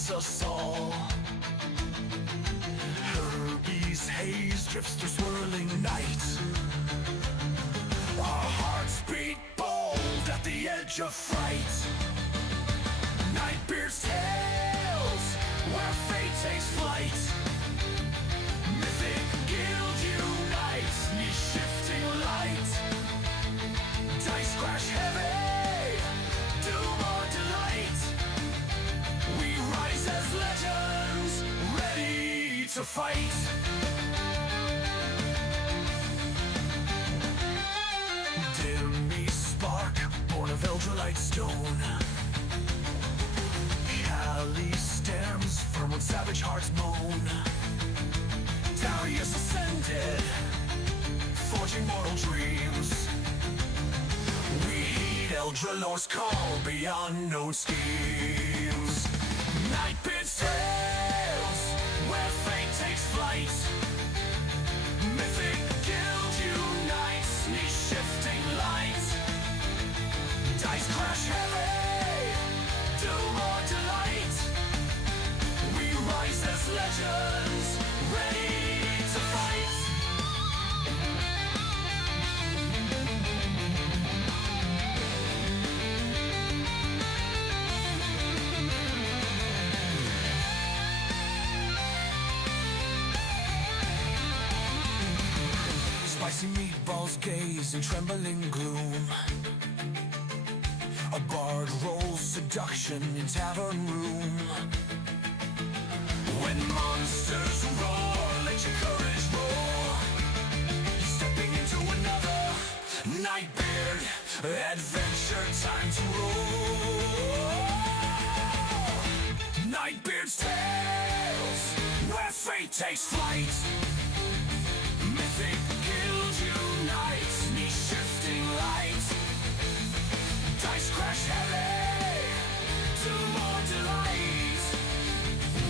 awaits us all. Herbie's haze drifts through swirling night. Our hearts beat bold at the edge of fright. Nightbeard's tales, where fate takes flight. Mythic Guild unites, niche shifting light. Dice crash heavy, doom or delight. We rise as legends, ready to fight. Dimmy spark, born of Eldrelite stone. Cali stems firm when savage hearts moan. Darius ascended, forging mortal dreams. We heed Eldralor's call beyond known schemes. Nightbeard's tales, where fate takes flight. Mythic Guild unites, niche shifting light. Dice crash heavy, doom or delight. We rise as legends, ready to fight. Spicy meatballs gaze in trembling gloom. A bard rolls seduction in tavern room. When monsters roar, let your courage roar. Stepping into another Nightbeard adventure, time to roll. Nightbeard's tales, where fate takes flight. Mythic Guild unites, niche shifting light. Dice crash heavy, doom or delight.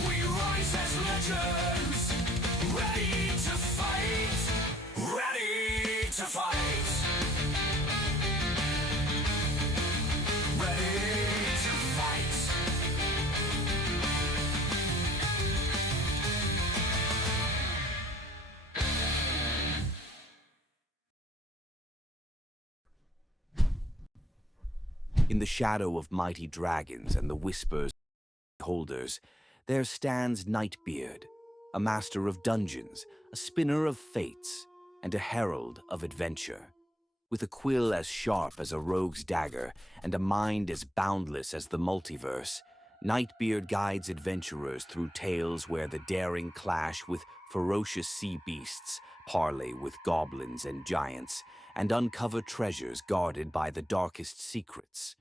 We rise as legends, ready to fight. Ready to fight. Ready to fight. In the shadow of mighty dragons and the whispers of holders, there stands Nightbeard, a master of dungeons, a spinner of fates, and a herald of adventure. With a quill as sharp as a rogue's dagger and a mind as boundless as the multiverse, Nightbeard guides adventurers through tales where the daring clash with ferocious sea beasts, parley with goblins and giants, and uncover treasures guarded by the darkest secrets.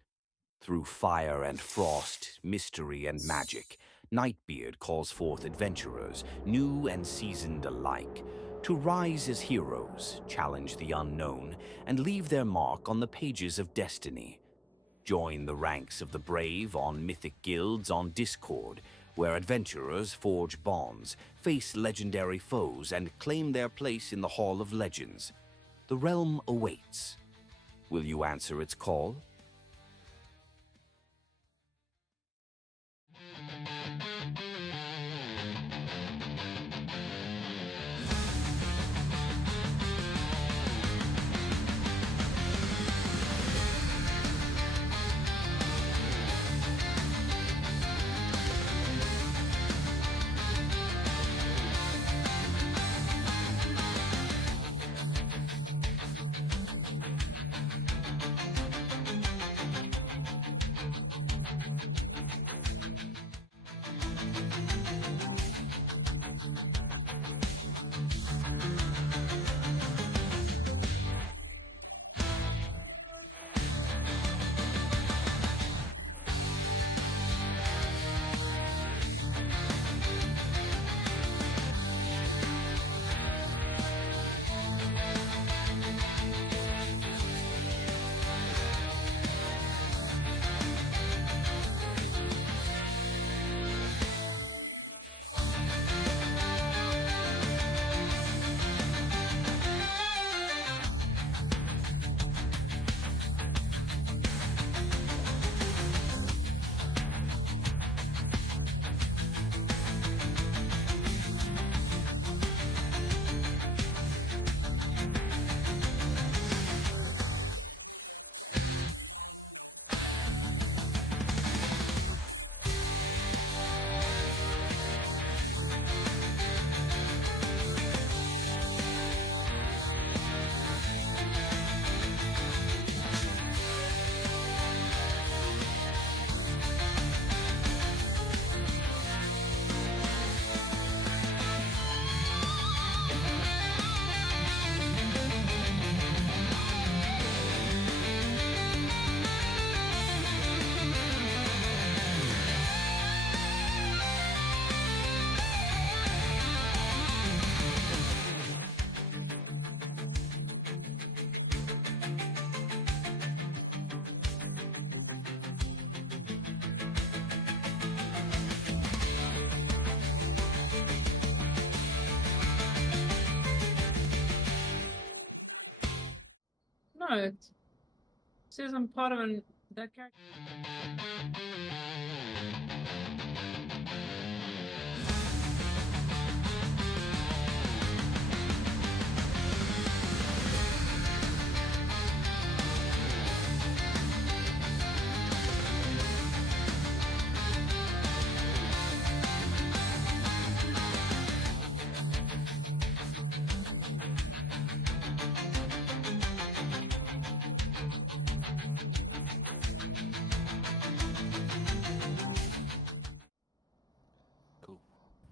Through fire and frost, mystery and magic, Nightbeard calls forth adventurers, new and seasoned alike, to rise as heroes, challenge the unknown, and leave their mark on the pages of destiny. Join the ranks of the brave on Mythic Guilds on Discord, where adventurers forge bonds, face legendary foes, and claim their place in the Hall of Legends. The realm awaits. Will you answer its call? Right. Says I'm part of that character.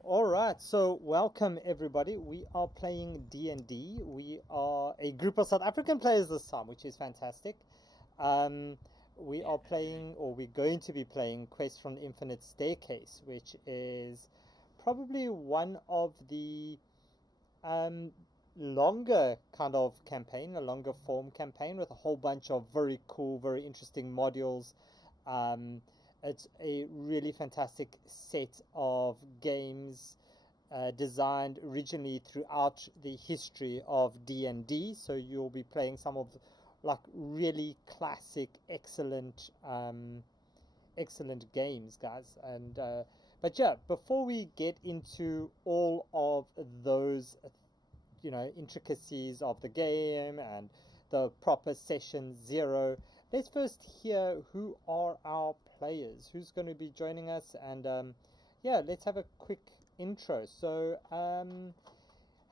All right, so welcome everybody. We are playing D&D. We are a group of South African players this time, which is fantastic. We are playing, or we're going to be playing, Quest from the Infinite Staircase, which is probably one of the longer kind of campaign, a longer form campaign with a whole bunch of very cool, very interesting modules. It's a really fantastic set of games designed originally throughout the history of D&D. So you'll be playing some of like really classic, excellent games, guys. And but yeah, before we get into all of those, intricacies of the game and the proper session 0, let's first hear who are our players, who's going to be joining us, and yeah, let's have a quick intro. So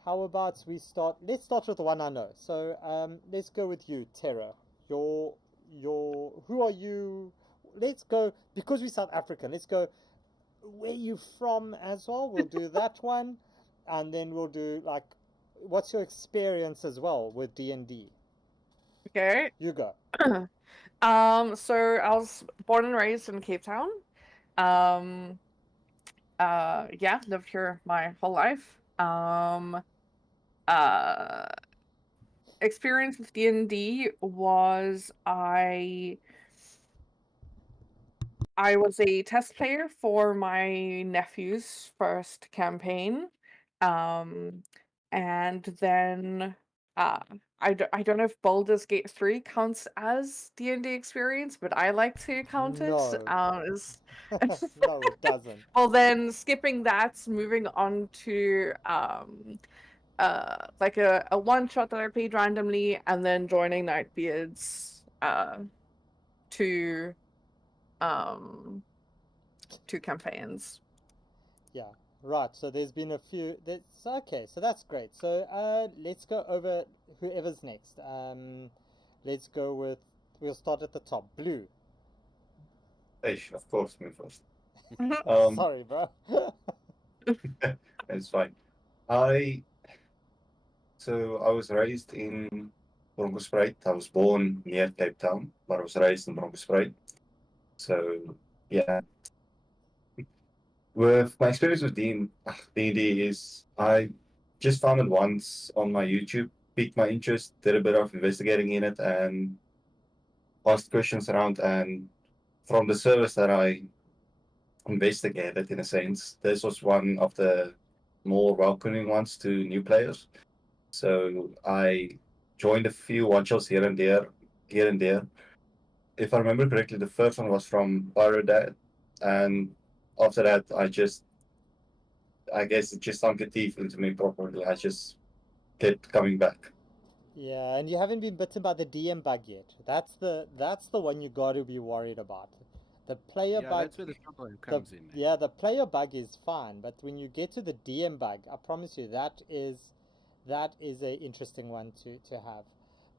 how about we start? Let's start with the one I know. So let's go with you, Terra. Your who are you? Let's go, because we're South African, let's go where you from as well. We'll do that one, and then we'll do like, what's your experience as well with D&D? Okay. You go. So I was born and raised in Cape Town. Yeah, lived here my whole life. Experience with D&D was I was a test player for my nephew's first campaign. And then I don't know if Baldur's Gate 3 counts as D&D experience, but I like to count it. No. No, it doesn't. Well, then skipping that, moving on to like a one shot that I played randomly, and then joining Nightbeard's two campaigns. Yeah, right. So there's been a few. That's okay. So that's great. So let's go over whoever's next. Let's go with. We'll start at the top. Blue. Hey, of course, me first. Sorry, bro. It's fine. I was raised in Bronkhorstspruit. I was born near Cape Town, but I was raised in Bronkhorstspruit. So yeah. With my experience with D&D is I just found it once on my YouTube, piqued my interest, did a bit of investigating in it, and asked questions around. And from the service that I investigated, in a sense, this was one of the more welcoming ones to new players. So I joined a few one-shots here and there. If I remember correctly, the first one was from Pyrodad, and after that, I guess it just sunk a teeth into me properly. I just kept coming back. Yeah, and you haven't been bitten by the DM bug yet. That's the one you got to be worried about. The player bug. That's where the trouble comes in. Yeah, the player bug is fine, but when you get to the DM bug, I promise you that is a interesting one to have.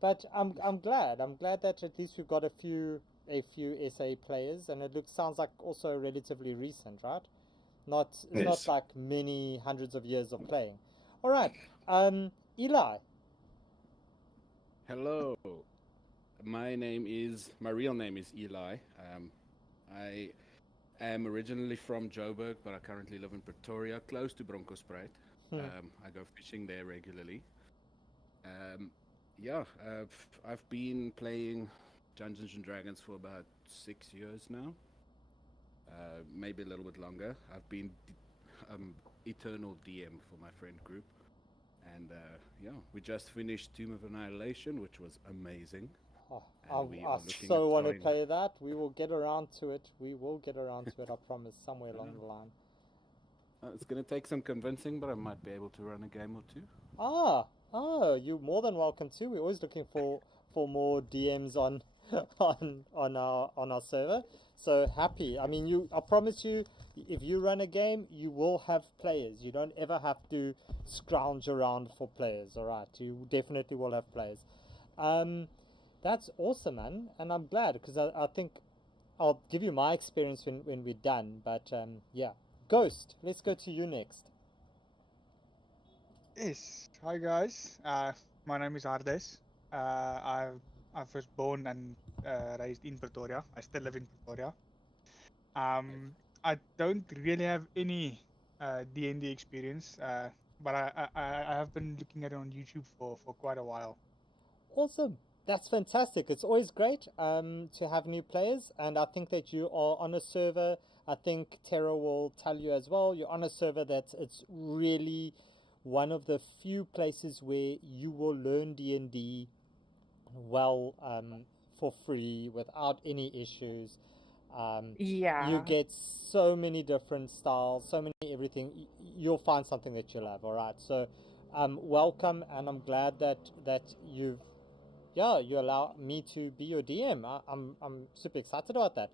But I'm glad that at least we've got a few SA players, and it sounds like also relatively recent, right? It's Yes. not like many hundreds of years of playing. All right, Eli. Hello. My real name is Eli. I am originally from Joburg, but I currently live in Pretoria, close to Bronkhorstspruit. I go fishing there regularly. I've been playing Dungeons and Dragons for about 6 years now. Maybe a little bit longer. I've been eternal DM for my friend group. And yeah, we just finished Tomb of Annihilation, which was amazing. Oh, And we I are looking so at want to starting- play that. We will get around to it. We will get around to it. I promise. Somewhere along the line. It's going to take some convincing, but I might be able to run a game or two. You're more than welcome to. We're always looking for more DMs on on our server. So happy. I mean, I promise you, if you run a game, you will have players. You don't ever have to scrounge around for players. All right, you definitely will have players. That's awesome, man, and I'm glad because I think I'll give you my experience when we're done. But yeah, Ghost, let's go to you next. Yes. Hi guys. My name is Ardes. I was born and raised in Pretoria. I still live in Pretoria. I don't really have any D&D experience, but I have been looking at it on YouTube for quite a while. Awesome. That's fantastic. It's always great to have new players, and I think that you are on a server. I think Tara will tell you as well. You're on a server that it's really one of the few places where you will learn D&D well for free without any issues. Yeah. You get so many different styles, so many everything. You'll find something that you love. All right. So, welcome, and I'm glad that you allow me to be your DM. I'm super excited about that.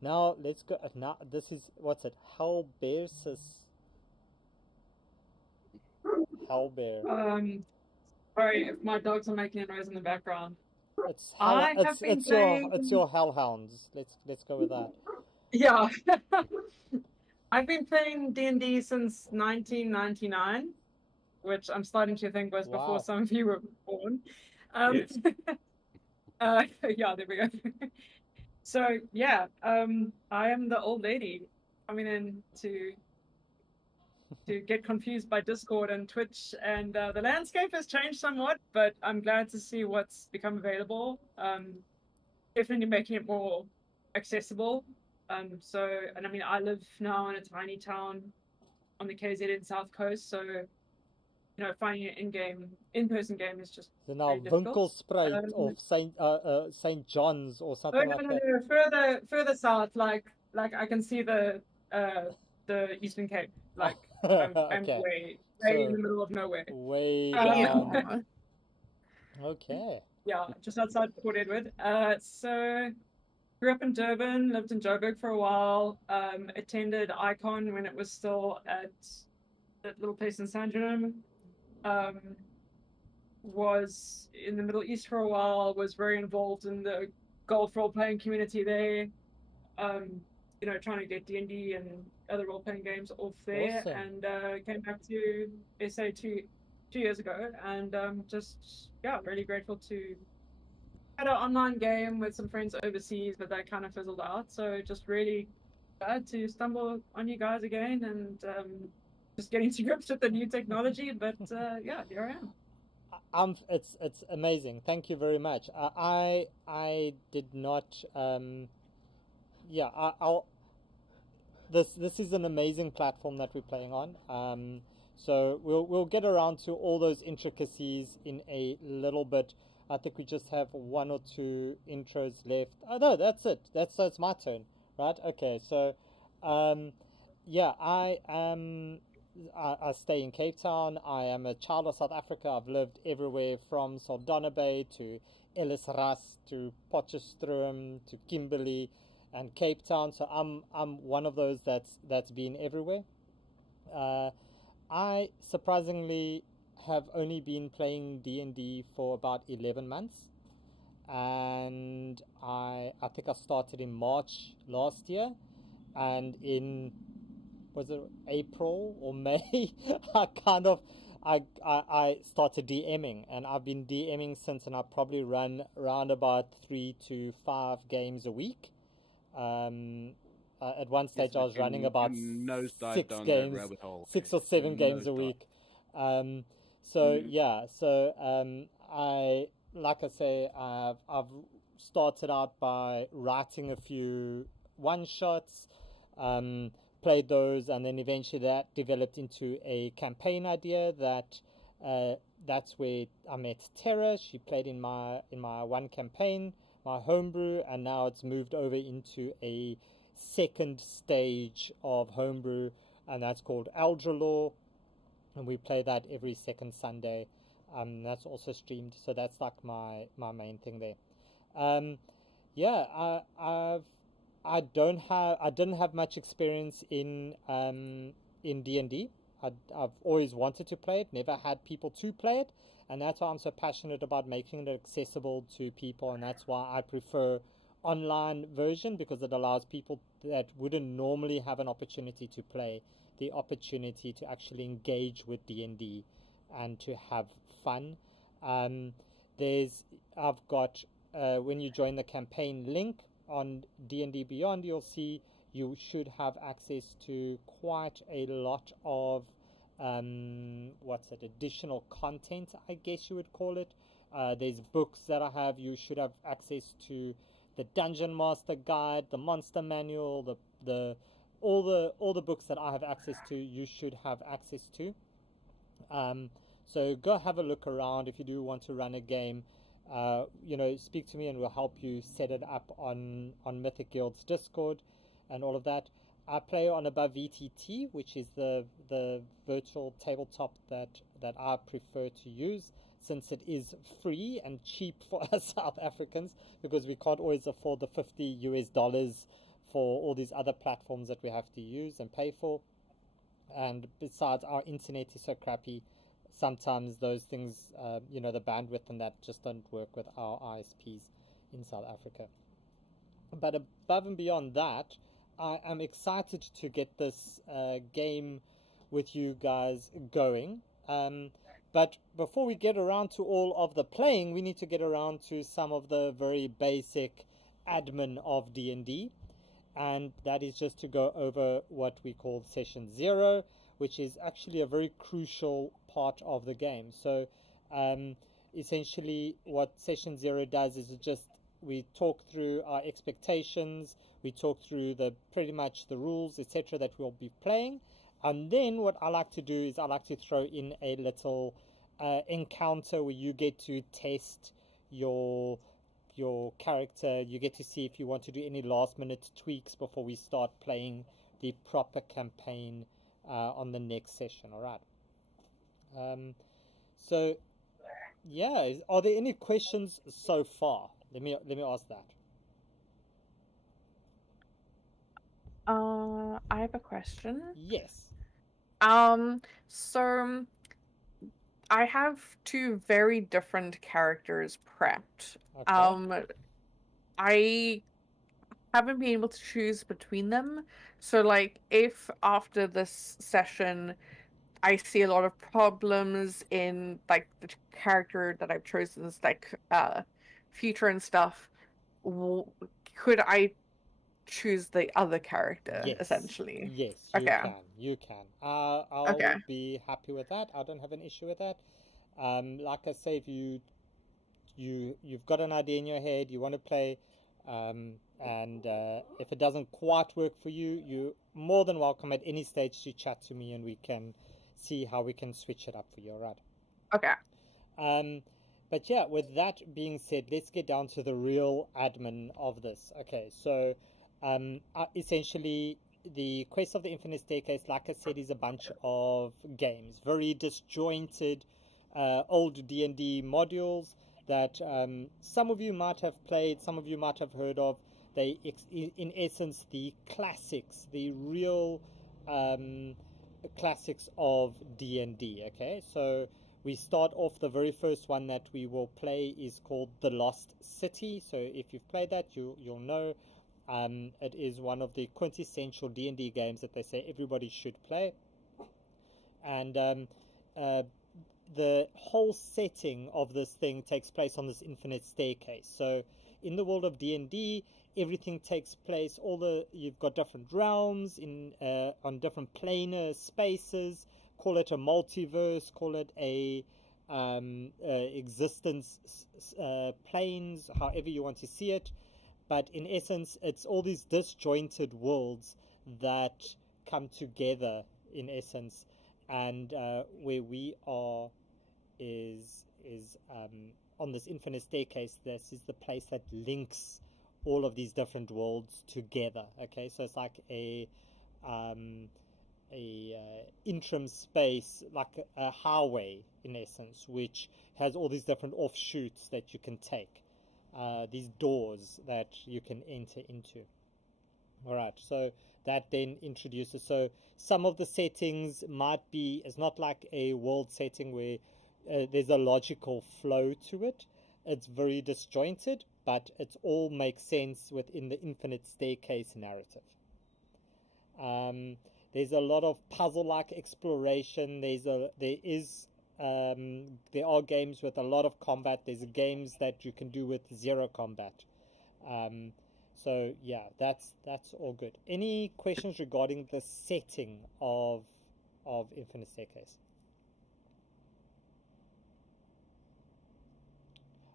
Now let's go. Now this is what's it? Hellbear. Sorry if my dogs are making a noise in the background. It's I have been playing- your hellhounds. Let's go with that. Yeah. I've been playing D&D since 1999, which I'm starting to think was Wow. before some of you were born. Yes. Yeah, there we go. So yeah, I am the old lady coming in to get confused by Discord and Twitch, and the landscape has changed somewhat, but I'm glad to see what's become available. Definitely making it more accessible. And I mean, I live now in a tiny town on the KZN South Coast, so you know, finding an in-person game is just So now very difficult. Winkelspruit or Saint John's or Oh something no, like no, that. no, further south, like I can see the Eastern Cape. Like I'm Okay. way So, in the middle of nowhere. Way Um, down. Okay. Yeah, just outside Port Edward. So grew up in Durban, lived in Joburg for a while. Attended Icon when it was still at that little place in Sandringham. Was in the Middle East for a while. Was very involved in the golf role playing community there. You know, trying to get D&D and other role playing games off there, Awesome. and came back to SA two years ago, and just really grateful to had an online game with some friends overseas, but that kind of fizzled out. So just really glad to stumble on you guys again, and just getting to grips with the new technology. But yeah, here I am. It's amazing. Thank you very much. I did not. I'll. This is an amazing platform that we're playing on. So we'll get around to all those intricacies in a little bit. I think we just have one or two intros left. Oh no, that's it. So it's my turn, right? Okay. So, I stay in Cape Town. I am a child of South Africa. I've lived everywhere from Saldanha Bay to Ellisras to Potchefstroom to Kimberley and Cape Town. So I'm one of those that's been everywhere. I surprisingly have only been playing D&D for about 11 months, and I think I started in March last year, and in was it April or May I started DMing, and I've been DMing since, and I probably run around about 3 to 5 games a week. At one stage, I was running about 6 games, 6 or 7 games a week. I like I say, I've started out by writing a few one shots, played those, and then eventually that developed into a campaign idea that that's where I met Tara. She played in my one campaign, my homebrew, and now it's moved over into a second stage of homebrew, and that's called Aldralaw, and we play that every second Sunday. That's also streamed, so that's like my main thing there. Yeah, I didn't have much experience in D&D. I've always wanted to play it, never had people to play it, and that's why I'm so passionate about making it accessible to people, and that's why I prefer online version, because it allows people that wouldn't normally have an opportunity to play the opportunity to actually engage with D&D and to have fun. I've got when you join the campaign link on D&D Beyond, you'll see you should have access to quite a lot of additional content, I guess you would call it. There's books that I have. You should have access to the Dungeon Master Guide, the Monster Manual, all the books that I have access to. You should have access to. So go have a look around if you do want to run a game. Speak to me and we'll help you set it up on Mythic Guilds Discord and all of that. I play on Above VTT, which is the virtual tabletop that I prefer to use, since it is free and cheap for us South Africans, because we can't always afford the $50 for all these other platforms that we have to use and pay for. And besides, our internet is so crappy. Sometimes those things, the bandwidth and that just don't work with our ISPs in South Africa. But above and beyond that, I am excited to get this game with you guys going. But before we get around to all of the playing, we need to get around to some of the very basic admin of D&D. And that is just to go over what we call Session 0, which is actually a very crucial part of the game. So essentially what Session 0 does is we talk through our expectations, we talk through pretty much the rules, etc. that we'll be playing, and then what I like to do is I like to throw in a little encounter where you get to test your character. You get to see if you want to do any last minute tweaks before we start playing the proper campaign on the next session. All right. So yeah, are there any questions so far? Let me ask that. I have a question. Yes. So I have two very different characters prepped. Okay. I haven't been able to choose between them. So like if after this session I see a lot of problems in like the character that I've chosen as like future and stuff, could I choose the other character Yes. essentially? Yes, Okay. you can. I'll Okay. be happy with that. I don't have an issue with that. Like I say, if you've got an idea in your head, you want to play, and if it doesn't quite work for you, you're more than welcome at any stage to chat to me, and we can see how we can switch it up for you. All right. Okay. But yeah, with that being said, let's get down to the real admin of this. Okay, so essentially, the Quest of the Infinite Staircase, like I said, is a bunch of games, very disjointed, old D&D modules that some of you might have played, some of you might have heard of. They, in essence, the classics, the real classics of D&D. Okay, so we start off, the very first one that we will play is called The Lost City. So if you've played that, you'll know. It is one of the quintessential D&D games that they say everybody should play. And the whole setting of this thing takes place on this infinite staircase. So in the world of D&D, everything takes place, you've got different realms on different planar spaces. Call it a multiverse, call it a existence planes, however you want to see it. But in essence, it's all these disjointed worlds that come together, in essence, and where we are is on this infinite staircase. This is the place that links all of these different worlds together. Okay, so it's like a interim space, like a highway in essence, which has all these different offshoots that you can take, these doors that you can enter into. All right, so that then introduces, so some of the settings might be, it's not like a world setting where there's a logical flow to it. It's very disjointed, but it all makes sense within the infinite staircase narrative. There's a lot of puzzle-like exploration. There are games with a lot of combat. There's games that you can do with zero combat. So yeah, that's all good. Any questions regarding the setting of Infinite Staircase?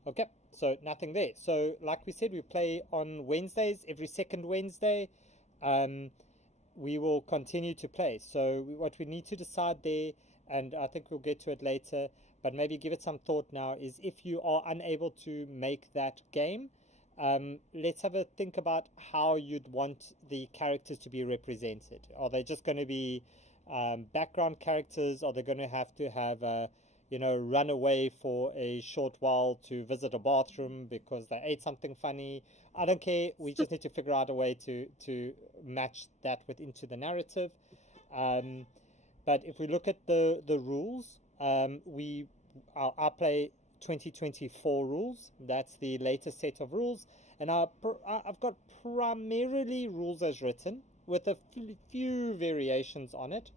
Okay, so nothing there. So like we said, we play on Wednesdays, every second Wednesday. We will continue to play. So what we need to decide there, and I think we'll get to it later, but maybe give it some thought now, is if you are unable to make that game, let's have a think about how you'd want the characters to be represented. Are they just going to be background characters? Are they going to have run away for a short while to visit a bathroom because they ate something funny? I don't care. We just need to figure out a way to match that into the narrative. But if we look at the rules, I play 2024 rules. That's the latest set of rules, and I've got primarily rules as written with a few variations on it.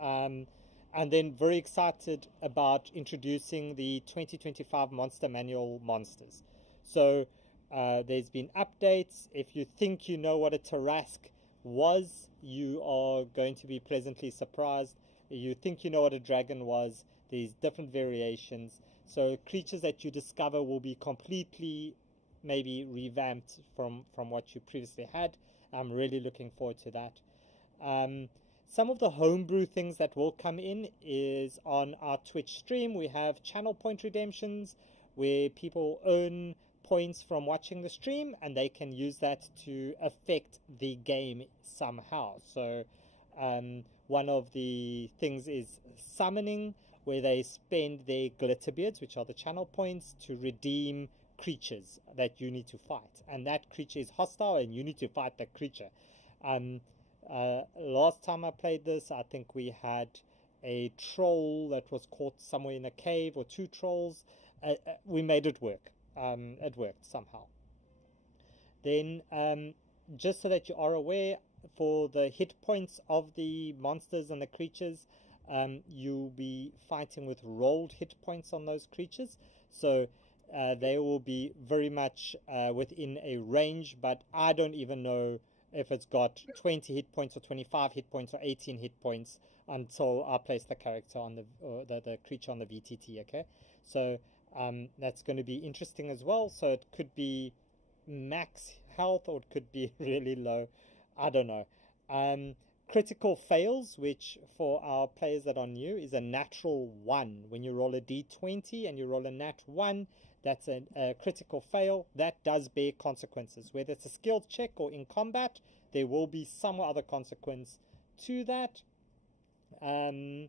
And then very excited about introducing the 2025 Monster Manual monsters. So there's been updates. If you think you know what a Tarask was, you are going to be pleasantly surprised. You think you know what a dragon was, there's different variations. So creatures that you discover will be completely maybe revamped from what you previously had. I'm really looking forward to that. Some of the homebrew things that will come in is on our Twitch stream. We have channel point redemptions where people earn points from watching the stream and they can use that to affect the game somehow. So one of the things is summoning, where they spend their glitterbeards, which are the channel points, to redeem creatures that you need to fight. And that creature is hostile and you need to fight that creature. Last time I played this, I think we had a troll that was caught somewhere in a cave, or two trolls. We made it work. It worked somehow. Then, just so that you are aware, for the hit points of the monsters and the creatures, you'll be fighting with rolled hit points on those creatures. So they will be very much within a range, but I don't even know if it's got 20 hit points or 25 hit points or 18 hit points until I place the character on the creature on the VTT. Okay, so that's going to be interesting as well. So it could be max health or it could be really low. I don't know. Critical fails, which for our players that are new is a natural 1. When you roll a d20 and you roll a nat 1, that's a critical fail. That does bear consequences. Whether it's a skilled check or in combat, there will be some other consequence to that. I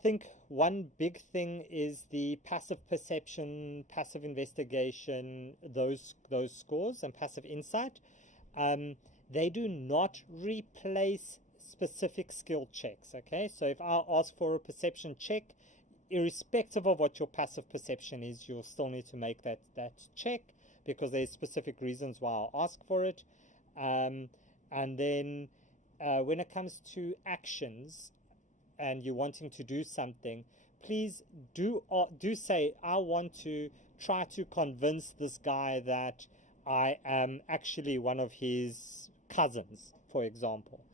think one big thing is the passive perception, passive investigation, those scores, and passive insight. They do not replace specific skill checks. Okay, so if I ask for a perception check, irrespective of what your passive perception is, you'll still need to make that check because there's specific reasons why I'll ask for it. And then when it comes to actions and you're wanting to do something, please do say, I want to try to convince this guy that I am actually one of his cousins, for example.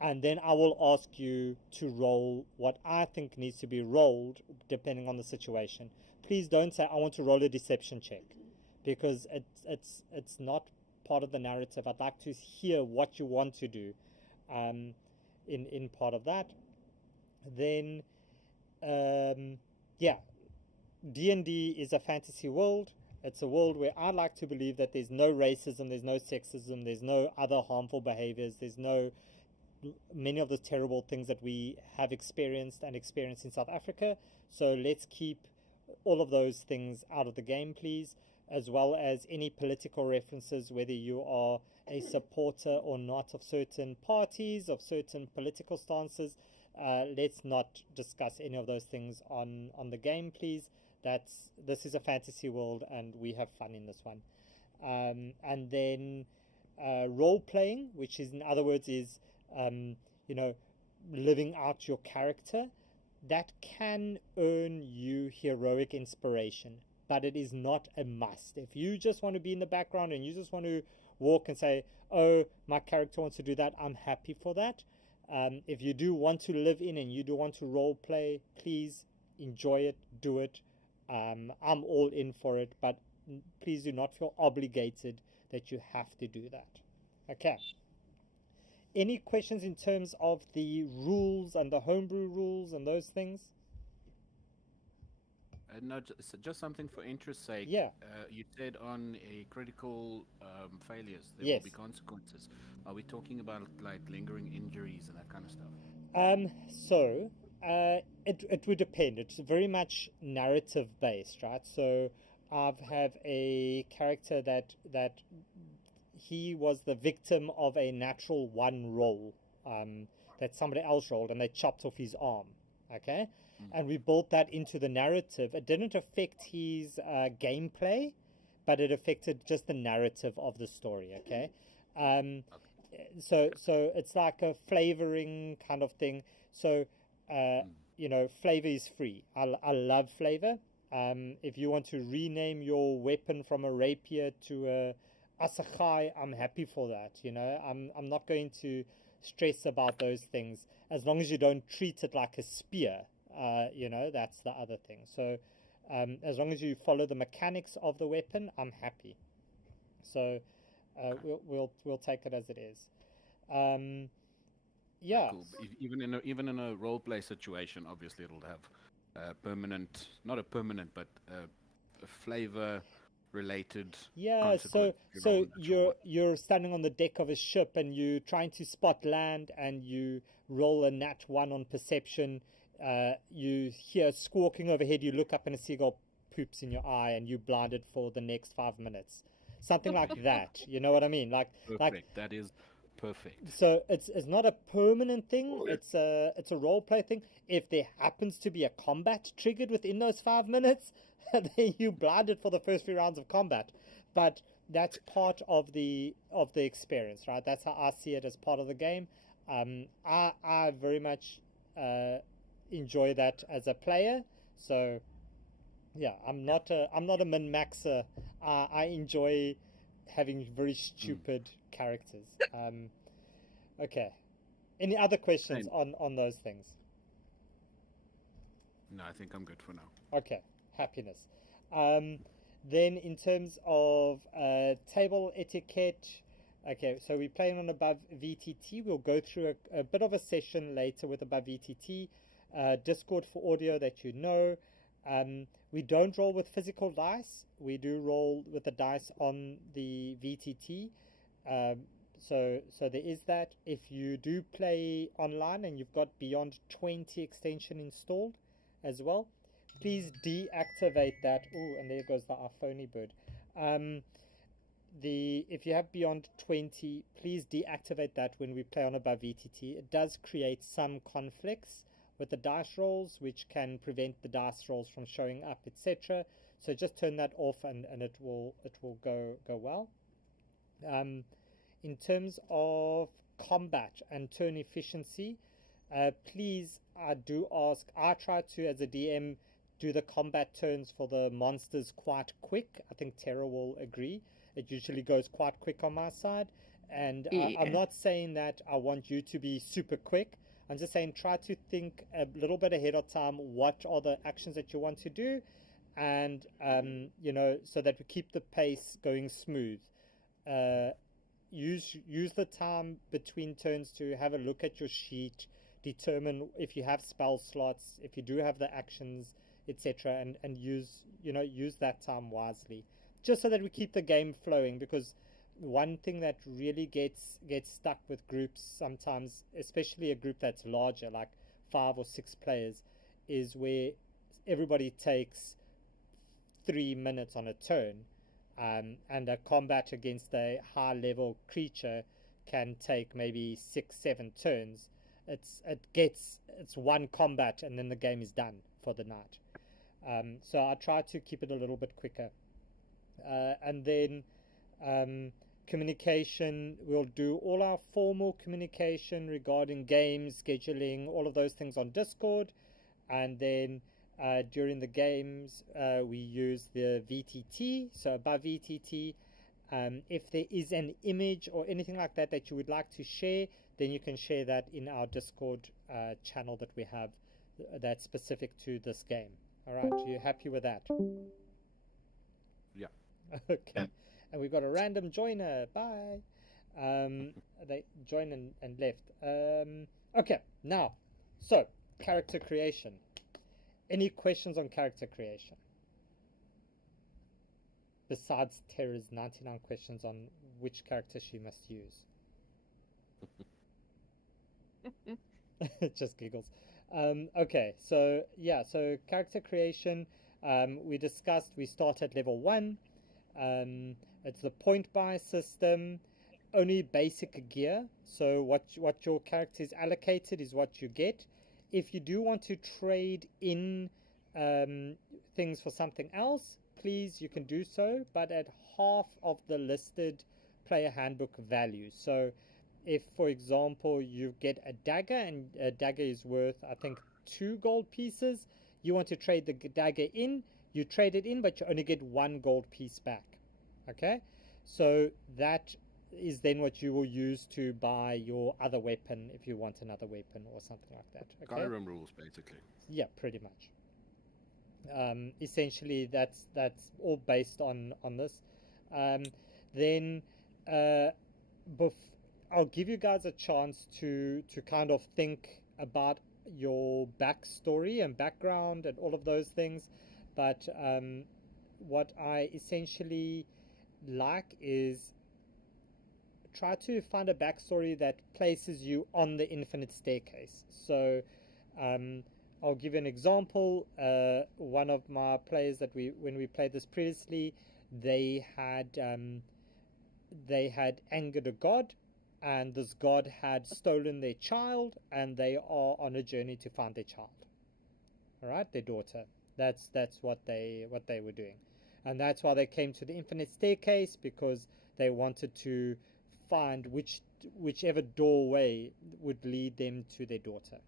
And then I will ask you to roll what I think needs to be rolled depending on the situation. Please don't say I want to roll a deception check, because it's not part of the narrative. I'd like to hear what you want to do in part of that. Then yeah, D&D is a fantasy world. It's a world where I like to believe that there's no racism, there's no sexism, there's no other harmful behaviors, there's no many of the terrible things that we have experienced and experienced in South Africa. So let's keep all of those things out of the game, please, as well as any political references, whether you are a supporter or not of certain parties, of certain political stances. Let's not discuss any of those things on the game, please. This is a fantasy world, and we have fun in this one. And then role playing, which is in other words is living out your character. That can earn you heroic inspiration, but it is not a must. If you just want to be in the background and you just want to walk and say, oh, my character wants to do that, I'm happy for that. If you do want to live in and you do want to role play, please enjoy it, do it. I'm all in for it, but please do not feel obligated that you have to do that. Okay. Any questions in terms of the rules and the homebrew rules and those things? No, just something for interest's sake. Yeah. You said on a critical failures there Yes. will be consequences. Are we talking about like lingering injuries and that kind of stuff? It would depend. It's very much narrative based, right? So I have a character that he was the victim of a natural one roll that somebody else rolled, and they chopped off his arm. Okay, and we built that into the narrative. It didn't affect his gameplay, but it affected just the narrative of the story. Okay, so it's like a flavoring kind of thing. So flavor is free. I love flavor. If you want to rename your weapon from a rapier to a Asachai, I'm happy for that. I'm not going to stress about those things as long as you don't treat it like a spear. That's the other thing. So as long as you follow the mechanics of the weapon, I'm happy. So we'll take it as it is. Yeah. Cool. Even in a role play situation, obviously it'll have not a permanent, but a flavor related. Yeah, so you're standing on the deck of a ship and you're trying to spot land, and you roll a nat 1 on perception. You hear squawking overhead, you look up and a seagull poops in your eye, and you're blinded for the next 5 minutes. Something like that. You know what I mean? Perfect. That is perfect. So it's not a permanent thing. It's a role play thing. If there happens to be a combat triggered within those 5 minutes, then you blinded for the first few rounds of combat. But that's part of the experience, right? That's how I see it as part of the game. I very much enjoy that as a player. So yeah, I'm not a min-maxer. I enjoy having very stupid characters. Okay. Any other questions on those things? No, I think I'm good for now. Okay. Happiness. Then in terms of table etiquette, okay, so we're playing on above VTT. We'll go through a bit of a session later with above VTT. Discord for audio that you know. We don't roll with physical dice. We do roll with the dice on the VTT. So there is that. If you do play online and you've got Beyond 20 extension installed as well, please deactivate that. Oh, and there goes our phony bird. If you have Beyond 20, please deactivate that when we play on above VTT. It does create some conflicts with the dice rolls, which can prevent the dice rolls from showing up, etc. So just turn that off, and it will go well. In terms of combat and turn efficiency, please, I do ask. I try to, as a DM, do the combat turns for the monsters quite quick. I think Tara will agree. It usually goes quite quick on my side. And I'm not saying that I want you to be super quick. I'm just saying try to think a little bit ahead of time. What are the actions that you want to do? And, so that we keep the pace going smooth. Use the time between turns to have a look at your sheet, determine if you have spell slots, if you do have the actions, etc., and use that time wisely, just so that we keep the game flowing. Because one thing that really gets stuck with groups sometimes, especially a group that's larger, like 5 or 6 players, is where everybody takes 3 minutes on a turn, and a combat against a high level creature can take maybe 6-7 turns. It's one combat and then the game is done for the night. So I try to keep it a little bit quicker, and then communication, we'll do all our formal communication regarding games, scheduling, all of those things on Discord. And then during the games, we use the VTT. So above VTT, if there is an image or anything like that that you would like to share, then you can share that in our Discord channel that we have that's specific to this game. All right, are you happy with that? Yeah. Okay. And we've got a random joiner. Bye. They joined and left. Okay, now, so character creation. Any questions on character creation? Besides Tara's 99 questions on which character she must use. Just giggles. Okay, so yeah, so character creation, we discussed, we start at level 1. It's the point buy system, only basic gear. So what your character is allocated is what you get. If you do want to trade in things for something else, please, you can do so, but at half of the listed player handbook value. So if, for example, you get a dagger, and a dagger is worth, I think, 2 gold pieces, you want to trade the dagger in, you trade it in, but you only get 1 gold piece back. Okay, so that is then what you will use to buy your other weapon if you want another weapon or something like that. Okay? Skyrim rules, basically. Yeah, pretty much. Essentially, that's all based on this. Then I'll give you guys a chance to kind of think about your backstory and background and all of those things. But what I essentially like is try to find a backstory that places you on the infinite staircase. So I'll give you an example. One of my players that when we played this previously, they had angered a god, and this god had stolen their child, and they are on a journey to find their child. All right, their daughter. That's what they were doing, and that's why they came to the infinite staircase, because they wanted to find whichever doorway would lead them to their daughter.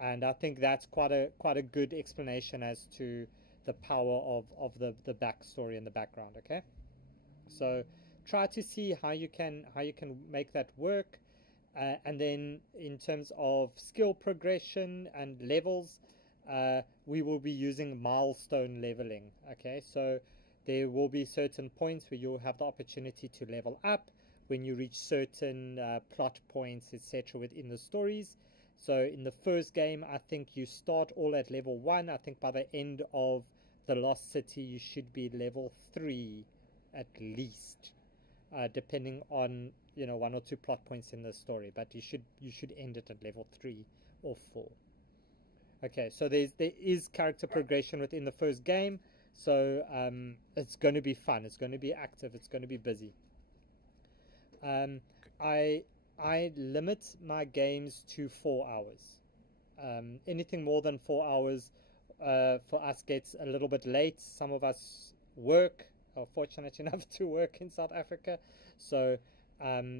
And I think that's quite a good explanation as to the power of the backstory and the background. Okay, so try to see how you can make that work, and then in terms of skill progression and levels, we will be using milestone leveling. Okay, so there will be certain points where you'll have the opportunity to level up when you reach certain plot points, etc., within the stories. So in the first game, I think you start all at level 1. I think by the end of the Lost City, you should be level 3 at least, depending on 1 or 2 plot points in the story. But you should end it at level 3 or 4. Okay, so there is character progression within the first game. So it's going to be fun. It's going to be active. It's going to be busy. I limit my games to 4 hours. Anything more than 4 hours for us gets a little bit late. Some of us work, are fortunate enough to work in South Africa. So, for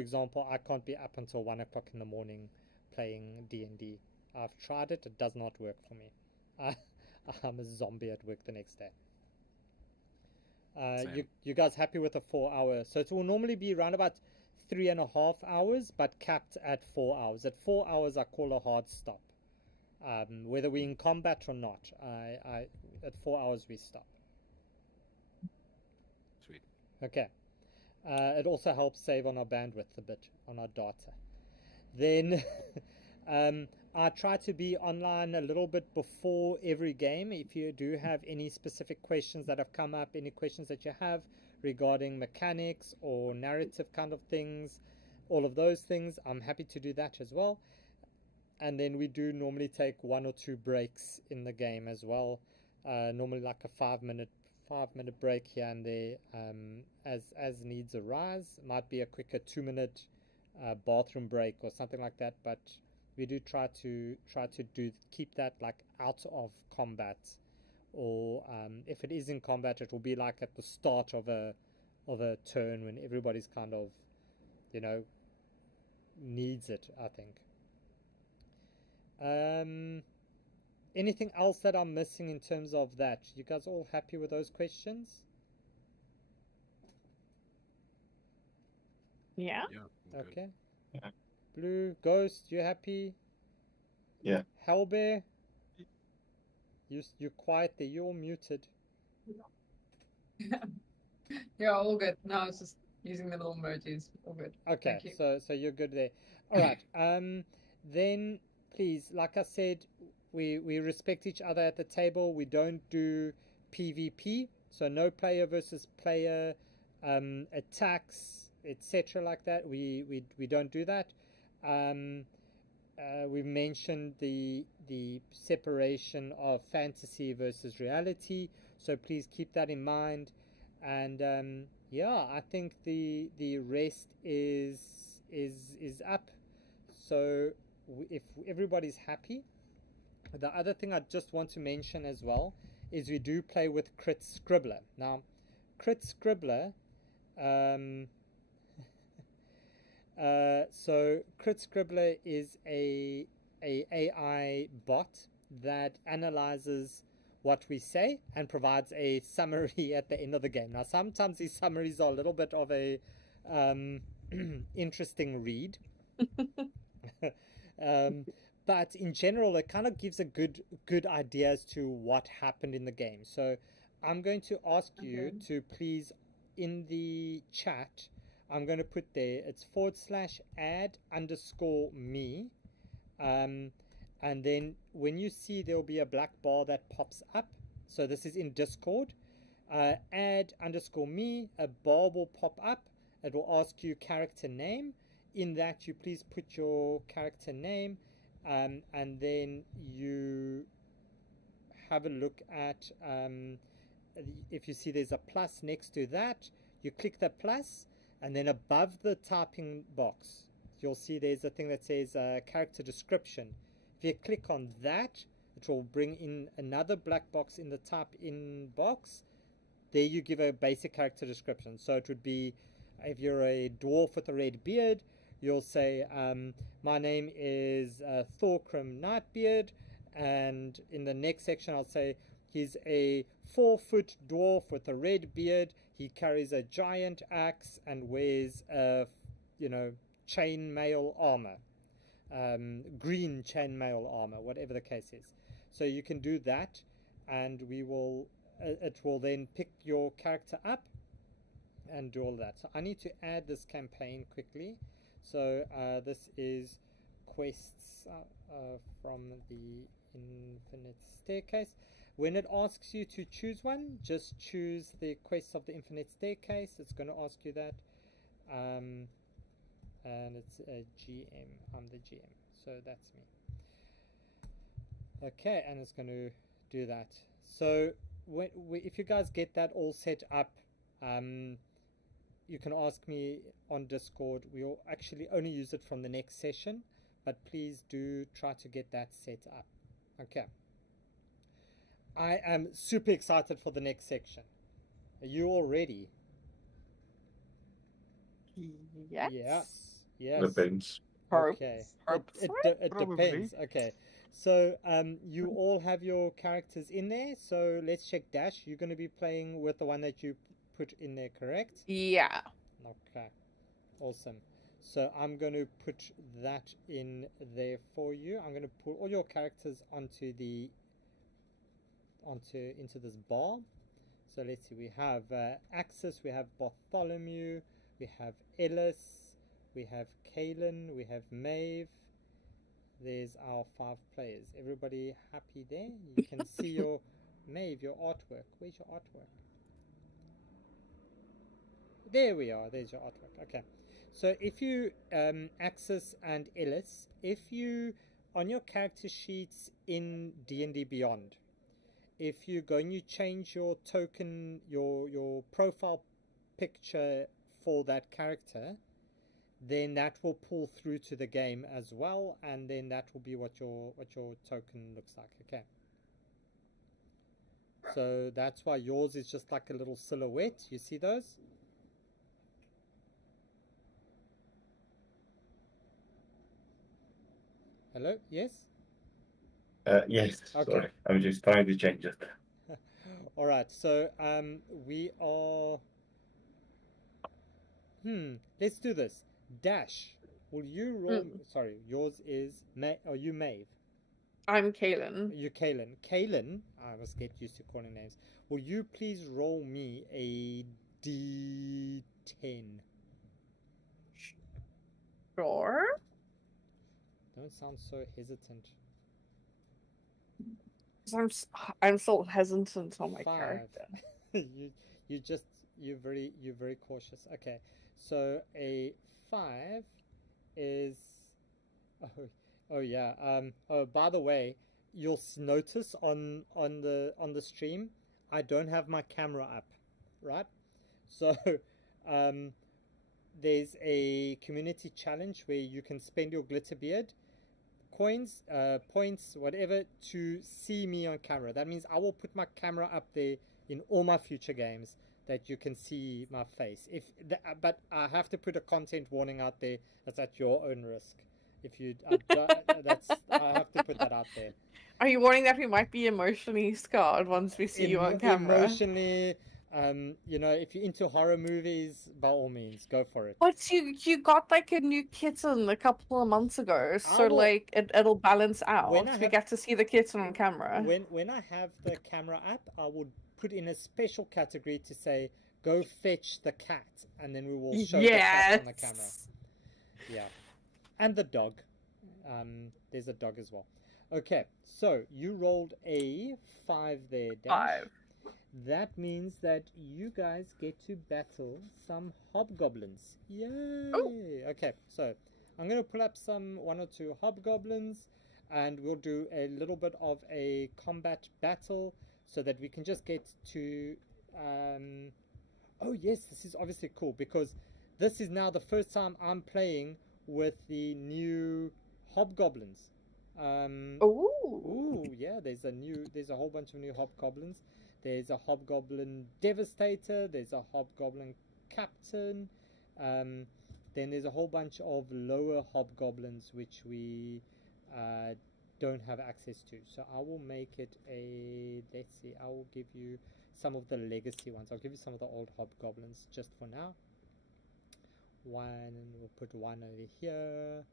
example, I can't be up until 1 o'clock in the morning playing D&D. I've tried it. It does not work for me. I'm a zombie at work the next day. You guys happy with a 4 hour? So it will normally be around about 3.5 hours, but capped at 4 hours. At 4 hours, I call a hard stop. Whether we're in combat or not, at 4 hours we stop. Sweet. Okay. It also helps save on our bandwidth a bit, on our data. Then I try to be online a little bit before every game. If you do have any specific questions that have come up, any questions that you have regarding mechanics or narrative kind of things, all of those things, I'm happy to do that as well. And then we do normally take 1 or 2 breaks in the game as well. Normally like a 5-minute break here and there, as needs arise. Might be a quicker 2-minute bathroom break or something like that, but we do try to keep that like out of combat, or if it is in combat, it will be like at the start of a turn when everybody's kind of, needs it, I think. Anything else that I'm missing in terms of that? You guys all happy with those questions? Yeah. Yeah. Okay. Yeah. Blue Ghost, you happy? Yeah. Hellbear, you're quiet there. You're muted. Yeah, all good. No, I was just using the little emojis. All good. Okay, Thank you. so you're good there. All right. Then please, like I said, we respect each other at the table. We don't do PvP, so no player versus player attacks, etc. like that. We don't do that. We mentioned the separation of fantasy versus reality, so please keep that in mind. And yeah, I think the rest is up. So if everybody's happy, the other thing I just want to mention as well is we do play with Crit Scribbler. Now, Crit Scribbler, so Crit Scribbler is a AI bot that analyzes what we say and provides a summary at the end of the game. Now, sometimes these summaries are a little bit of a interesting read. But in general, it kind of gives a good idea as to what happened in the game. So I'm going to ask you to please, in the chat, I'm going to put there, it's /add_me. And then when you see, there'll be a black bar that pops up. So this is in Discord. Add_me, a bar will pop up. It will ask you character name. In that, you please put your character name, and then you have a look at, if you see there's a plus next to that, you click the plus, and then above the typing box, you'll see there's a thing that says character description. If you click on that, it will bring in another black box in the type in box. There you give a basic character description. So it would be, if you're a dwarf with a red beard, you'll say, my name is Thorgrim Nightbeard, and in the next section I'll say he's a 4-foot dwarf with a red beard. He carries a giant axe and wears chainmail armor, green chainmail armor, whatever the case is. So you can do that, and it will then pick your character up and do all that. So I need to add this campaign quickly. So this is quests from the Infinite Staircase. When it asks you to choose one, just choose the quests of the Infinite Staircase. It's going to ask you that. And it's a GM. I'm the GM. So that's me. Okay, and it's going to do that. So if you guys get that all set up, you can ask me on Discord. We'll actually only use it from the next session, but please do try to get that set up. Okay. I am super excited for the next section. Are you all ready? Yes. Yes. Depends. Okay. Hope It Probably. depends. Okay. So you all have your characters in there. So let's check Dash. You're going to be playing with the one that you put in there, correct? Yeah. Okay. Awesome. So I'm going to put that in there for you. I'm going to put all your characters into this bar. So let's see. We have Axis. We have Bartholomew. We have Ellis. we have Kaylin, we have Maeve. There's our 5 players. Everybody happy there? You can see your Maeve, your artwork. Where's your artwork? There we are. There's your artwork. Okay. So if you Axis and Ellis, if you on your character sheets in D&D Beyond, if you go and you change your token, your profile picture for that character, then that will pull through to the game as well, and then that will be what your token looks like. Okay. So that's why yours is just like a little silhouette. You see those? Hello? Yes? Yes, Okay. sorry. I'm just trying to change it. All right. So we are. Let's do this. Dash. Will you roll? Sorry, yours is Are you Maeve? I'm Kaylin. You Kaylin. Kaylin. I must get used to calling names. Will you please roll me a D10? Sure. Don't sound so hesitant. I'm still hesitant on my 5. character. you're very cautious. Okay, so a 5 is oh yeah. Oh, by the way, you'll notice on the stream I don't have my camera up, right? So there's a community challenge where you can spend your glitter beard coins, points, whatever, to see me on camera. That means I will put my camera up there in all my future games that you can see my face. But I have to put a content warning out there. That's at your own risk. If you, I have to put that out there. Are you warning that we might be emotionally scarred once we see you on camera? Emotionally, if you're into horror movies, by all means, go for it. But you got like a new kitten a couple of months ago, so like it'll balance out. We get to see the kitten on camera. When I have the camera app, I would put in a special category to say, "Go fetch the cat," and then we will show the cat on the camera. Yeah, and the dog. There's a dog as well. Okay, so you rolled a 5 there, Dash. 5. That means that you guys get to battle some hobgoblins. Yay! Oh. Okay, so I'm going to pull up one or two hobgoblins, and we'll do a little bit of a combat battle so that we can just get to... Oh yes, this is obviously cool because this is now the first time I'm playing with the new hobgoblins. Ooh, yeah, there's a whole bunch of new hobgoblins. There's a hobgoblin devastator, there's a hobgoblin captain, then there's a whole bunch of lower hobgoblins which we don't have access to. So I will make it let's see, I will give you some of the legacy ones. I'll give you some of the old hobgoblins just for now. We'll put one over here.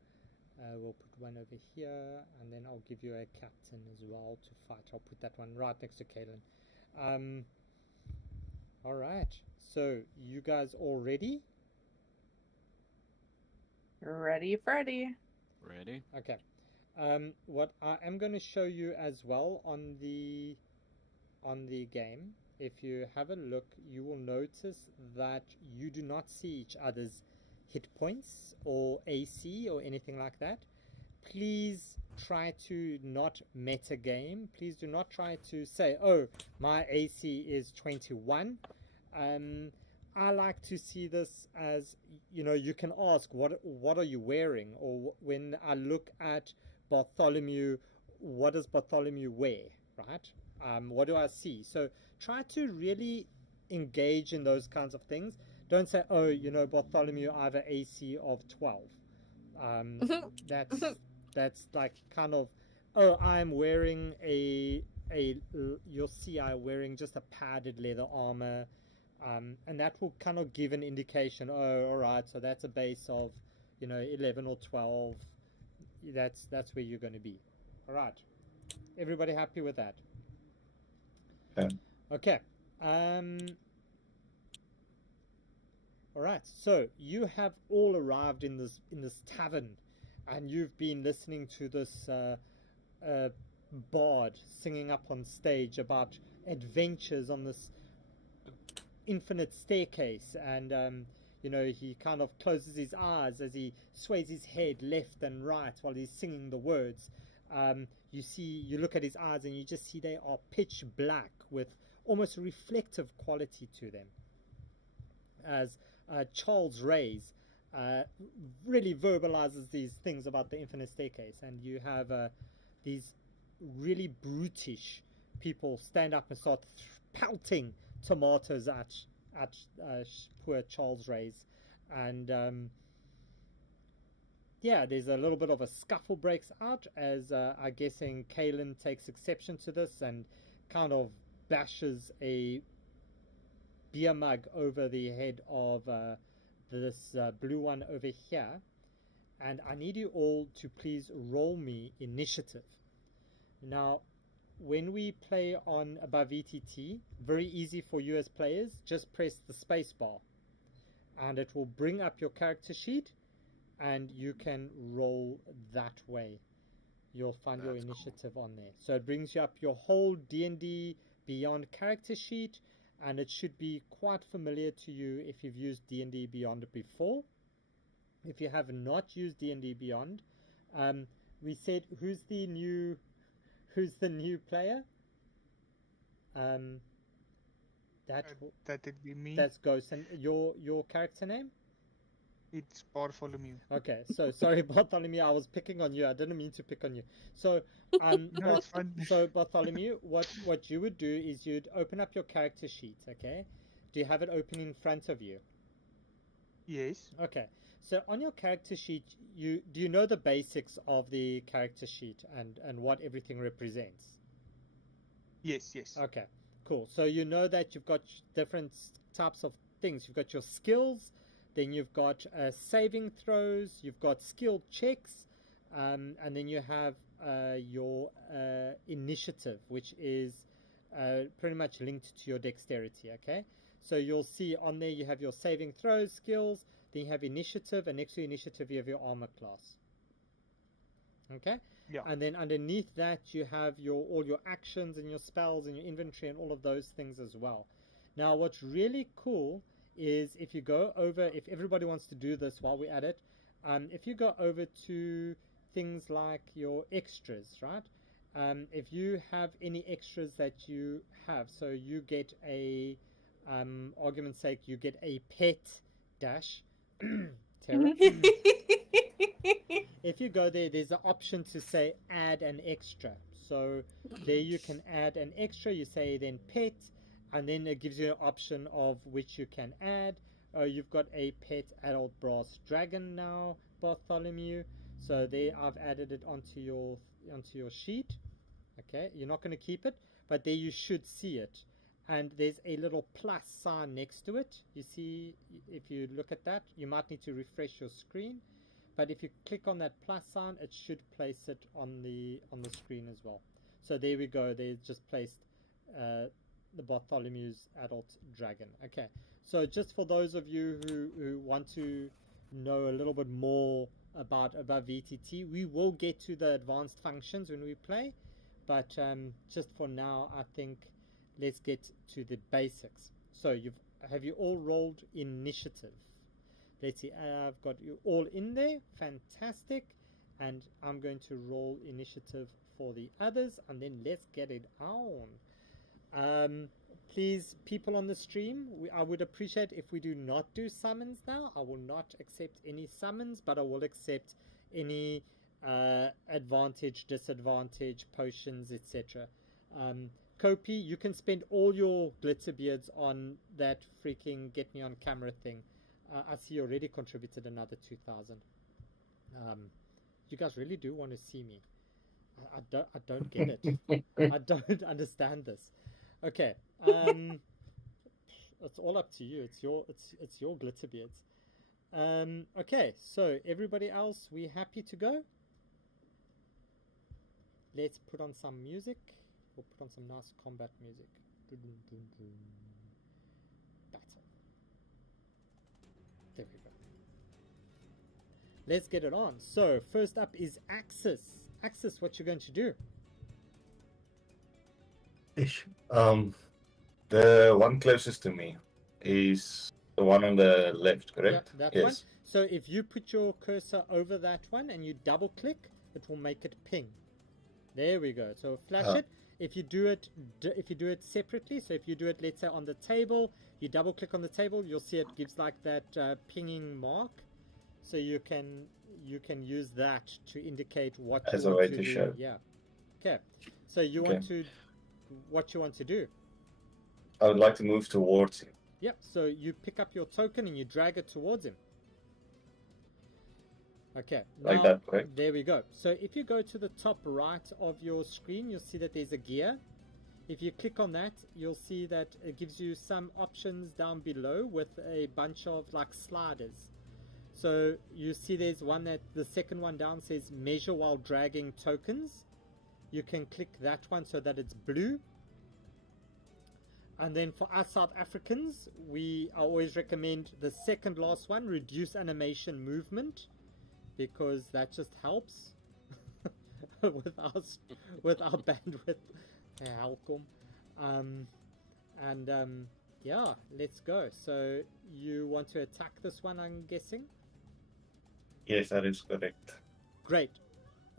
We'll put one over here, and then I'll give you a captain as well to fight. I'll put that one right next to Kaylin. Alright, so you guys all ready? Ready, Freddy. Ready? Okay. What I am going to show you as well on the game, if you have a look, you will notice that you do not see each other's hit points or AC or anything like that. Please try to not meta game. Please do not try to say, oh, my AC is 21. I like to see this as, you can ask, what are you wearing? Or when I look at Bartholomew, what does Bartholomew wear, right? What do I see? So try to really engage in those kinds of things. Don't say, oh, Bartholomew, I have an AC of 12. That's like kind of, oh, I'm wearing you'll see I'm wearing just a padded leather armor, and that will kind of give an indication, oh, all right, so that's a base of, 11 or 12. That's where you're going to be. All right. Everybody happy with that? Yeah. Okay. All right. So you have all arrived in this tavern, and you've been listening to this bard singing up on stage about adventures on this infinite staircase, and he kind of closes his eyes as he sways his head left and right while he's singing the words. You look at his eyes and you just see they are pitch black with almost a reflective quality to them, as Charles Ray's really verbalizes these things about the infinite staircase, and you have these really brutish people stand up and start pelting tomatoes at poor Charles Ray's, and there's a little bit of a scuffle breaks out as I'm guessing Kalen takes exception to this and kind of bashes a beer mug over the head of this blue one over here, and I need you all to please roll me initiative. Now, when we play on above VTT, very easy for you as players, just press the space bar and it will bring up your character sheet and you can roll that way. You'll find your initiative on there. So it brings you up your whole D&D Beyond character sheet, and it should be quite familiar to you if you've used D&D Beyond before. If you have not used D&D Beyond, we said who's the new player? That'd be me. That's Ghost. And your character name? It's Bartholomew. Okay, so sorry, Bartholomew, I was picking on you. I didn't mean to pick on you. So, No, it's fine. so Bartholomew, what you would do is you'd open up your character sheet. Okay, do you have it open in front of you? Yes. Okay, so on your character sheet, do you know the basics of the character sheet and what everything represents? Yes. Okay, cool. So you know that you've got different types of things. You've got your skills, then you've got saving throws, you've got skill checks, and then you have your initiative, which is pretty much linked to your dexterity. Okay, so you'll see on there you have your saving throws skills, then you have initiative, and next to initiative you have your armor class. Okay. Yeah. And then underneath that you have all your actions and your spells and your inventory and all of those things as well. Now, what's really cool is if you go over, if everybody wants to do this while we're at it, if you go over to things like your extras, right? If you have any extras that you have, so you get a, argument's sake, you get a pet dash. Tara. If you go there, there's an option to say add an extra. So there you can add an extra. You say then pet, and then it gives you an option of which you can add. You've got a pet adult brass dragon now, Bartholomew. So there I've added it onto your sheet. Okay, you're not going to keep it, but there you should see it. And there's a little plus sign next to it. You see, if you look at that, you might need to refresh your screen. But if you click on that plus sign, it should place it on the screen as well. So there we go. They just placed the Bartholomew's adult dragon. Okay. So just for those of you who want to know a little bit more about above VTT, we will get to the advanced functions when we play. But just for now, I think let's get to the basics. So have you all rolled initiative? Let's see, I've got you all in there. Fantastic. And I'm going to roll initiative for the others, and then let's get it on. Please, people on the stream, I would appreciate if we do not do summons now. I will not accept any summons, but I will accept any advantage, disadvantage, potions, etc. Kopi, you can spend all your glitter beards on that freaking get me on camera thing. I see you already contributed another 2,000. You guys really do want to see me. I don't get it. I don't understand this. Okay. It's all up to you. It's your glitter beards. Okay, so everybody else, we happy to go? Let's put on some music. We'll put on some nice combat music. Battle. There we go. Let's get it on. So first up is Axis. Axis, what you going to do? Ish. The one closest to me is the one on the left, correct? Yep, that yes. one. So if you put your cursor over that one and you double click, it will make it ping. There we go. So flash it. If you do it separately, so if you do it, let's say on the table, you double click on the table, you'll see it gives like that pinging mark. So you can use that to indicate what As you a want way to to do. show. Yeah. Okay. So you want to, what you want to do? I would like to move towards him. Yep. So you pick up your token and you drag it towards him. Okay. Like now, that, correct? There we go. So if you go to the top right of your screen, you'll see that there's a gear. If you click on that, you'll see that it gives you some options down below with a bunch of like sliders. So you see there's one that the second one down says measure while dragging tokens. You can click that one so that it's blue. And then for us South Africans, I always recommend the second last one, reduce animation movement, because that just helps with our bandwidth. Welcome. Yeah, let's go. So you want to attack this one, I'm guessing? Yes, that is correct. Great.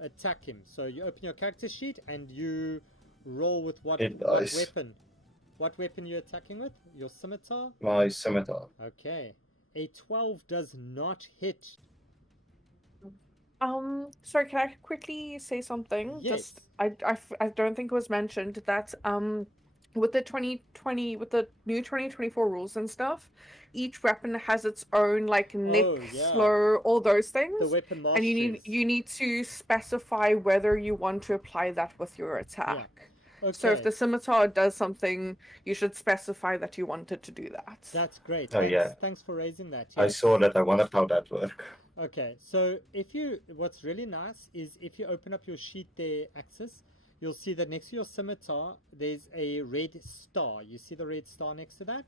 Attack him. So you open your character sheet and you roll with what weapon? What weapon you're attacking with? Your scimitar? My scimitar. Okay. A 12 does not hit. Sorry, can I quickly say something? Yes. Just I don't think it was mentioned that with the new 2024 rules and stuff, each weapon has its own like nick, slow, all those things. The weapon masteries. And you need to specify whether you want to apply that with your attack. Yeah. Okay. So if the scimitar does something, you should specify that you wanted to do that. That's great. Thanks for raising that. Yeah. I saw that. I wondered how that worked. Okay, so what's really nice is if you open up your sheet there, Axis, you'll see that next to your scimitar, there's a red star. You see the red star next to that?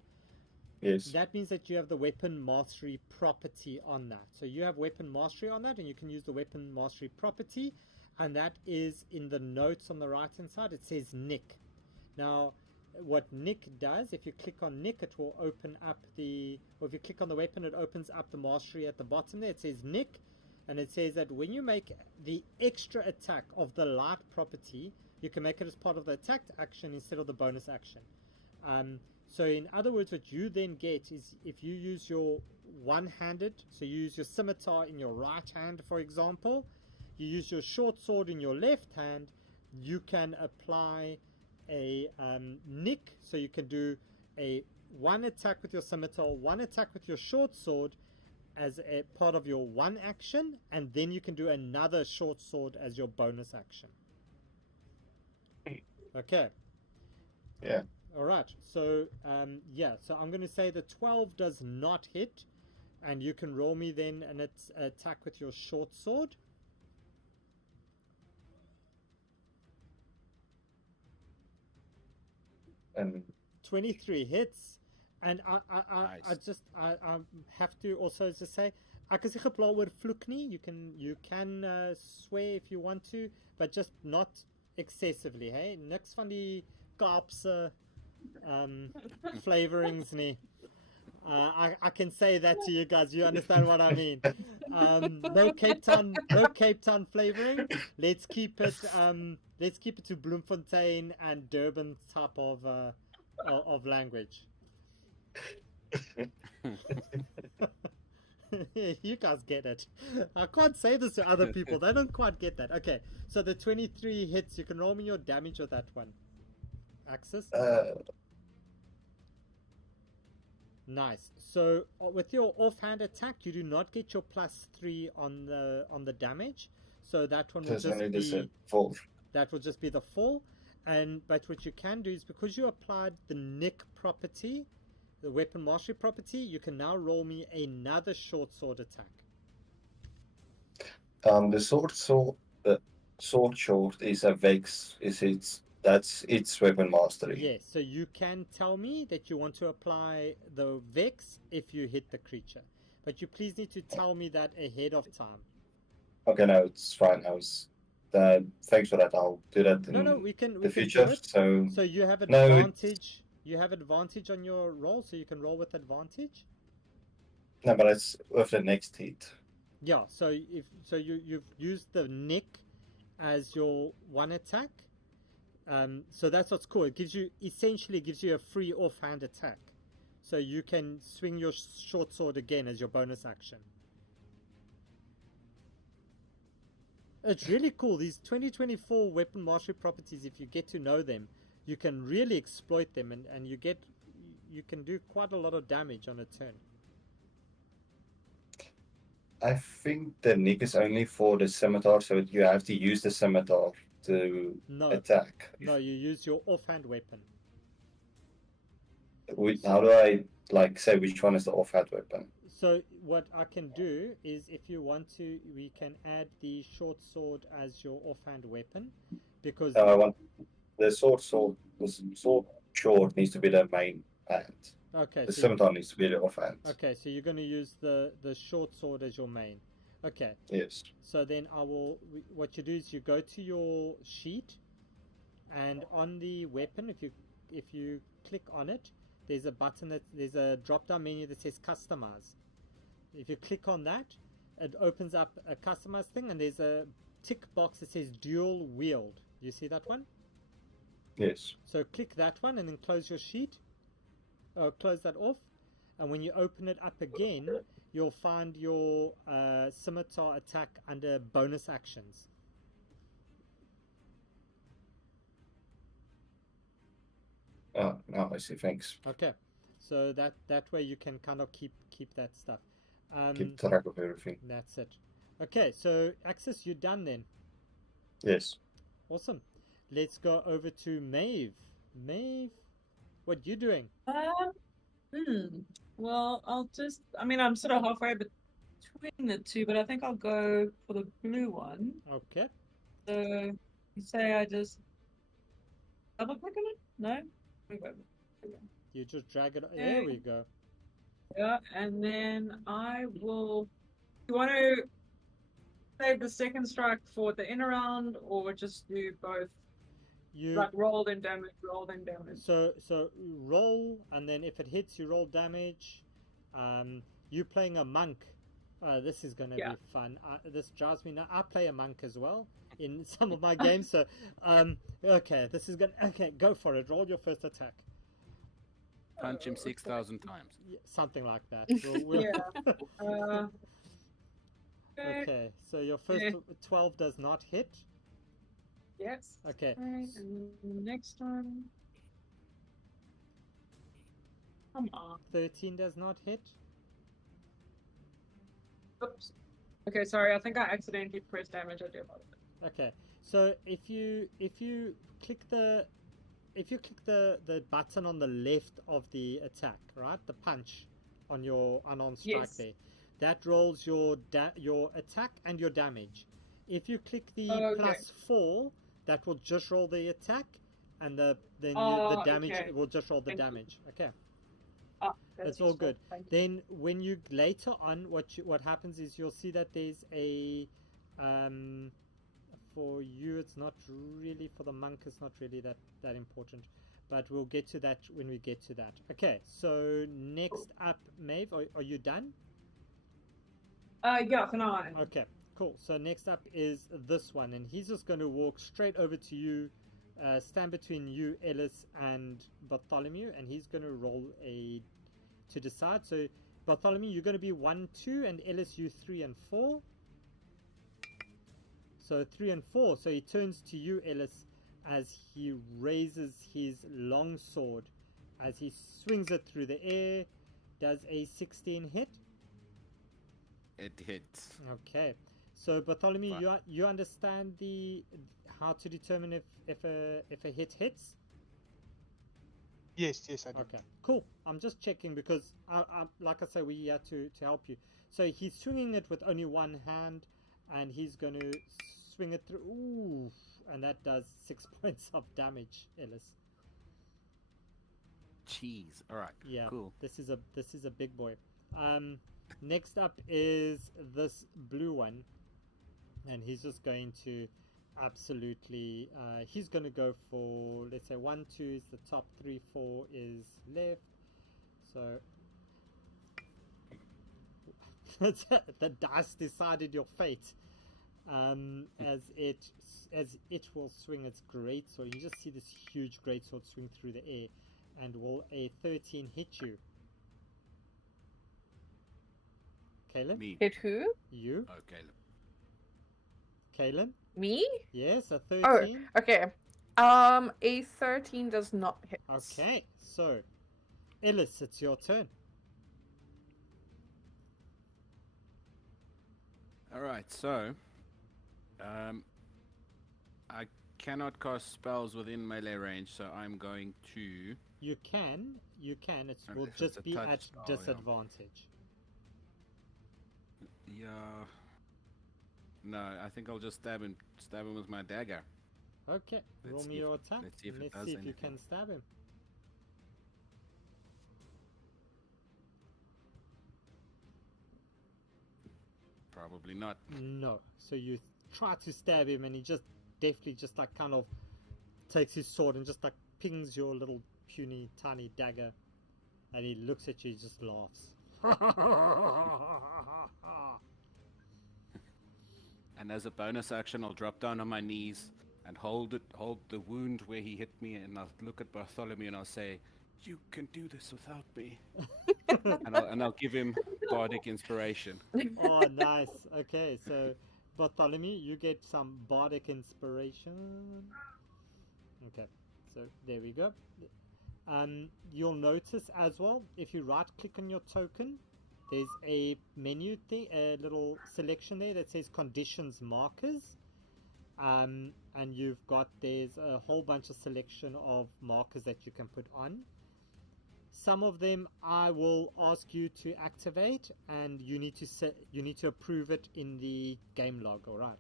Yes. That means that you have the weapon mastery property on that. So you have weapon mastery on that, and you can use the weapon mastery property, and that is in the notes on the right-hand side. It says Nick. Now, what Nick does, if you click on Nick, it will open up or if you click on the weapon, it opens up the mastery at the bottom there. It says Nick, and it says that when you make the extra attack of the light property, you can make it as part of the attacked action instead of the bonus action. So in other words, what you then get is if you use your one-handed, so you use your scimitar in your right hand, for example, you use your short sword in your left hand, you can apply a nick, so you can do one attack with your scimitar, one attack with your short sword as a part of your one action, and then you can do another short sword as your bonus action. Okay. Yeah. All right. So so I'm going to say the 12 does not hit, and you can roll me then an attack with your short sword. And 23 hits, and I Nice. have to also just say ek is nie gepla oor vloek nie. You can swear if you want to, but just not excessively. Hey, niks van die Kaapse flavorings nie. I can say that to you guys. You understand what I mean? No Cape Town flavoring. Let's keep it to Bloemfontein and Durban type of language. You guys get it. I can't say this to other people. They don't quite get that. Okay, so the 23 hits. You can roll me your damage with that one. Axis. Nice. So with your offhand attack, you do not get your +3 on the damage. So that one will just be 4. That will just be the 4. But what you can do is, because you applied the nick property, the weapon mastery property, you can now roll me another short sword attack. The sword short is a vex. That's its weapon mastery. Yes, so you can tell me that you want to apply the vex if you hit the creature. but you please need to tell me that ahead of time. Okay, no, it's fine. I was. Thanks for that. I'll do that in No, we can the do future. it. So So you have No, advantage. You have advantage on your roll, so you can roll with advantage. no, but it's with the next hit. Yeah. So you've used the nick as your one attack. So that's what's cool. It essentially gives you a free offhand attack. So you can swing your short sword again as your bonus action. It's really cool. These 2024 weapon mastery properties, if you get to know them, you can really exploit them, and you can do quite a lot of damage on a turn. I think the nick is only for the scimitar, so you have to use the scimitar to attack. No, you use your offhand weapon. How do I say which one is the offhand weapon? So what I can do is, if you want to, we can add the short sword as your offhand weapon, because I want the sword short needs to be the main hand. Okay. The scimitar needs to be the offhand. Okay, so you're going to use the short sword as your main. Okay. Yes. So then what you do is you go to your sheet, and on the weapon, if you click on it, there's a button there's a drop down menu that says customize. If you click on that, it opens up a customize thing, and there's a tick box that says dual wield. You see that one? Yes. So click that one and then close your sheet. Close that off, and when you open it up again, you'll find your scimitar attack under bonus actions. Oh, no, I see. Thanks. Okay, so that way you can kind of keep that stuff. Keep track of everything. That's it. Okay, so Axis, you're done then. Yes. Awesome. Let's go over to Maeve. Maeve, what you doing? Well, I'm sort of halfway between the two, but I think I'll go for the blue one. Okay. So you say I just double click on it? No? You just drag it. There we go. Yeah, and then I will. You want to save the second strike for the inner round, or just do both? Roll then damage, roll then damage. So roll, and then if it hits, you roll damage. You playing a monk. This is gonna be fun. This drives me nuts. I play a monk as well in some of my games. So okay, this is gonna. Okay, go for it. Roll your first attack. Punch him 6,000 times. Yeah, something like that. Yeah. Okay, so your first 12 does not hit. Yes. Okay. Right, and then the next one. Come on. 13 does not hit. Oops. Okay, sorry. I think I accidentally pressed damage. I do apologize. Okay, so if you click the button on the left of the attack, right, the punch on your unarmed strike there, that rolls your attack and your damage. If you click the +4, that will just roll the attack, and the damage will just roll the damage. Okay. That's all good. Then when you later on, what happens is you'll see that there's a for you it's not really, for the monk it's not really that important, but we'll get to that when we get to that. Okay, so next up, Maeve, are you done? Yeah, for now. Okay, cool. So next up is this one, and he's just going to walk straight over to you, stand between you, Ellis, and Bartholomew, and he's going to roll to decide. So Bartholomew, you're going to be 1, 2, and Ellis, you 3 and 4. So 3 and 4. So he turns to you, Ellis, as he raises his long sword, as he swings it through the air. Does a 16 hit? It hits. Okay. So Bartholomew, you understand how to determine if a hit hits? Yes, I do. Okay, cool. I'm just checking because I like I say, we're here to help you. So he's swinging it with only one hand, and he's going to swing it through. Ooh, and that does 6 points of damage, Ellis. Jeez. All right. Yeah. Cool. This is a big boy. Next up is this blue one, and he's just going to absolutely. He's going to go for, let's say 1, 2 is the top, 3, 4 is left. So the dice decided your fate. As it will swing its greatsword. You just see this huge greatsword swing through the air, and will a 13 hit you? Kaylin? Me. Hit who? You? Oh, Caleb. Kaylin? Me? Yes, a Oh, 13. okay. A 13 does not hit. Okay, so Ellis, it's your turn. All right, so I cannot cast spells within melee range, so I'm going to. You can. It And will if it's just a be touch at spell, yeah. disadvantage. Yeah. No, I think I'll just stab him with my dagger. Okay, Let's roll see me if your it- attack. let's see if it does you anything. can stab him. Probably not. No. So you try to stab him, and he just deftly just like kind of takes his sword and just like pings your little puny tiny dagger, and he looks at you, he just laughs. And as a bonus action, I'll drop down on my knees and hold the wound where he hit me, and I'll look at Bartholomew and I'll say, "You can do this without me." and I'll give him bardic inspiration. Oh, nice. Okay, so Bartholomew, you get some bardic inspiration. Okay, so there we go. You'll notice as well, if you right click on your token, there's a menu thing, a little selection there that says conditions markers. And there's a whole bunch of selection of markers that you can put on. Some of them I will ask you to activate, and you need to approve it in the game log. All right.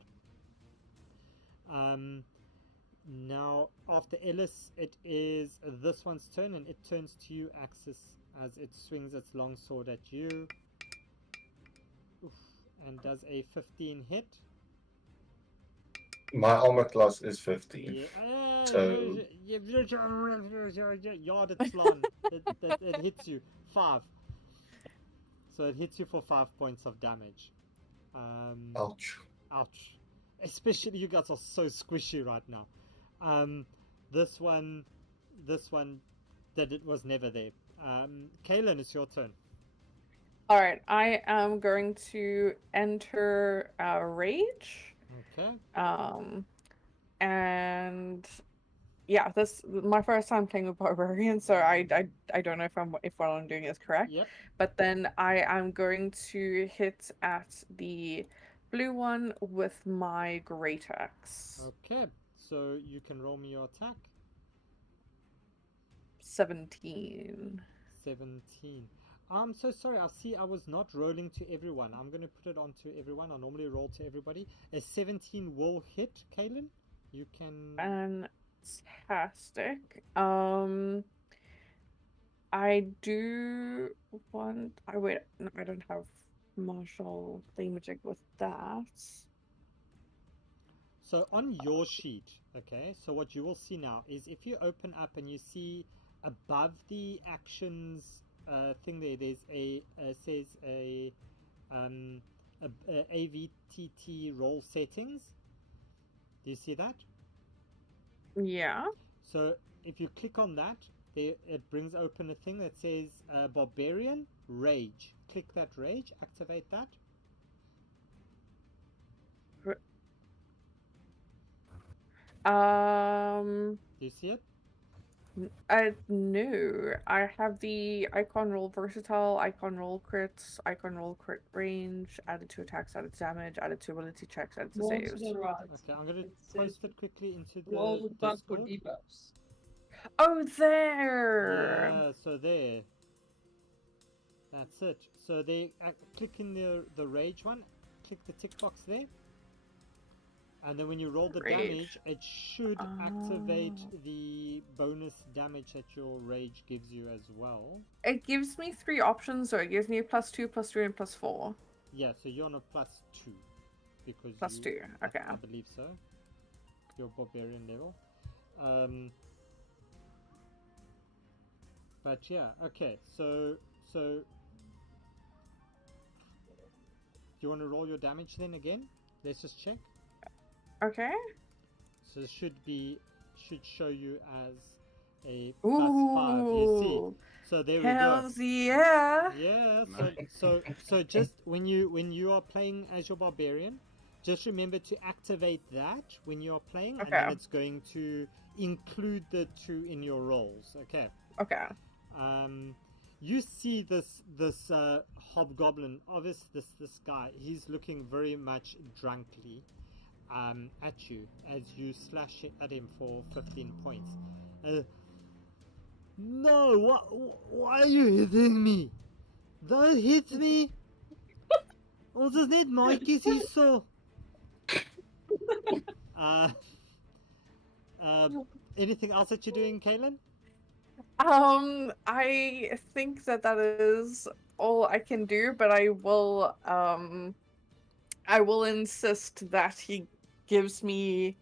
Now after Ellis, it is this one's turn, and it turns to you, Axis, as it swings its long sword at you. Oof, and does a 15 hit. My armor class is 15. Yeah, So- Yarditslan. It hits you 5. So it hits you for 5 points of damage. Ouch. Ouch. Especially you guys are so squishy right now. This one that it was never there. Kaylin, it's your turn. All right, I am going to enter Rage. Okay. And yeah, this my first time playing with Barbarian, so I don't know if what I'm doing is correct. Yep. But then I am going to hit at the blue one with my Great Axe. Okay. So you can roll me your attack. 17. 17. I'm so sorry. I was not rolling to everyone. I'm going to put it on to everyone. I normally roll to everybody. A 17 will hit, Kaylin. You can... Fantastic. I do want... wait, no, I don't have martial thingamajig with that. So on your sheet, okay, so what you will see now is if you open up and you see above the actions thing there's says a AVTT role settings. Do you see that? Yeah. So if you click on that, it brings open a thing that says Barbarian Rage. Click that Rage, activate that. Do you see it? No. I have the icon roll versatile, icon roll crits, icon roll crit range, added to attacks, added to damage, added to ability checks, added to More saves. to the right. Okay, I'm going to post it quickly into the Roll back for Discord. debuffs. Oh, there! Yeah, so there. That's it. So they click in the rage one, click the tick box there, And then when you roll the Rage. damage, it should activate the bonus damage that your rage gives you as well. It gives me 3 options, so it gives me +2, +3, and +4. Yeah, so you're on a +2 because +2, okay. I believe so. Your barbarian level. But yeah, okay. So do you want to roll your damage then again? Let's just check. Okay. So it should show you as a +5. You see. So there we go. Hells yeah. Yeah. Nice. So just when you are playing as your barbarian, just remember to activate that when you are playing, and then Okay. it's going to include the 2 in your rolls. Okay. Okay. You see this hobgoblin, obviously this guy, he's looking very much drunkly at you as you slash at him for 15 points. No, why are you hitting me? Don't hit me! Ons is net maatjies hierso. Anything else that you're doing, Kaylin? I think that is all I can do, but I will insist that he gives me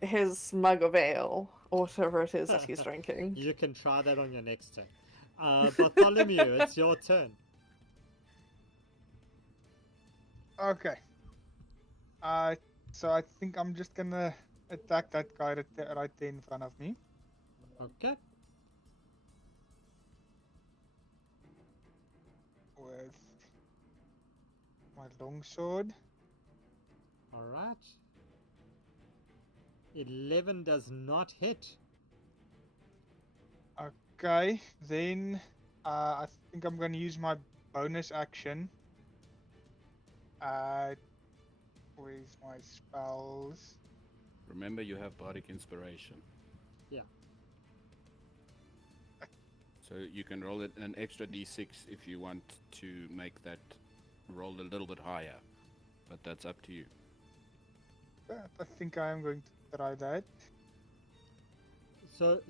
his mug of ale or whatever it is that he's drinking. You can try that on your next turn. Bartholomew, it's your turn. Okay. So I think I'm just gonna attack that guy right there in front of me. Okay. With my longsword. Alright. 11 does not hit. Okay, then I think I'm gonna use my bonus action. With my spells. Remember, you have bardic inspiration. Yeah. So you can roll it an extra d6 if you want to make that roll a little bit higher, but that's up to you. I think I am going to try that. So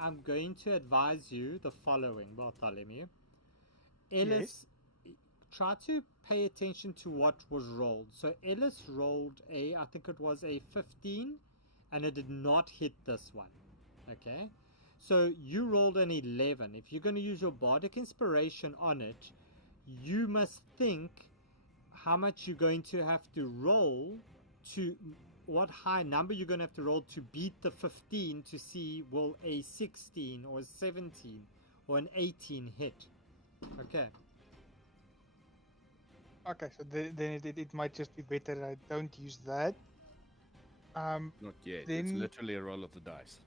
I'm going to advise you the following, Bartholomew. Ellis, try to pay attention to what was rolled. So Ellis rolled I think it was a 15, and it did not hit this one. Okay? So you rolled an 11. If you're going to use your bardic inspiration on it, you must think how much you're going to have to roll to what high number you're going to have to roll to beat the 15 to see will a 16 or a 17 or an 18 hit. Okay. Okay, so then it might just be better I don't use that. Not yet. It's Then literally a roll of the dice.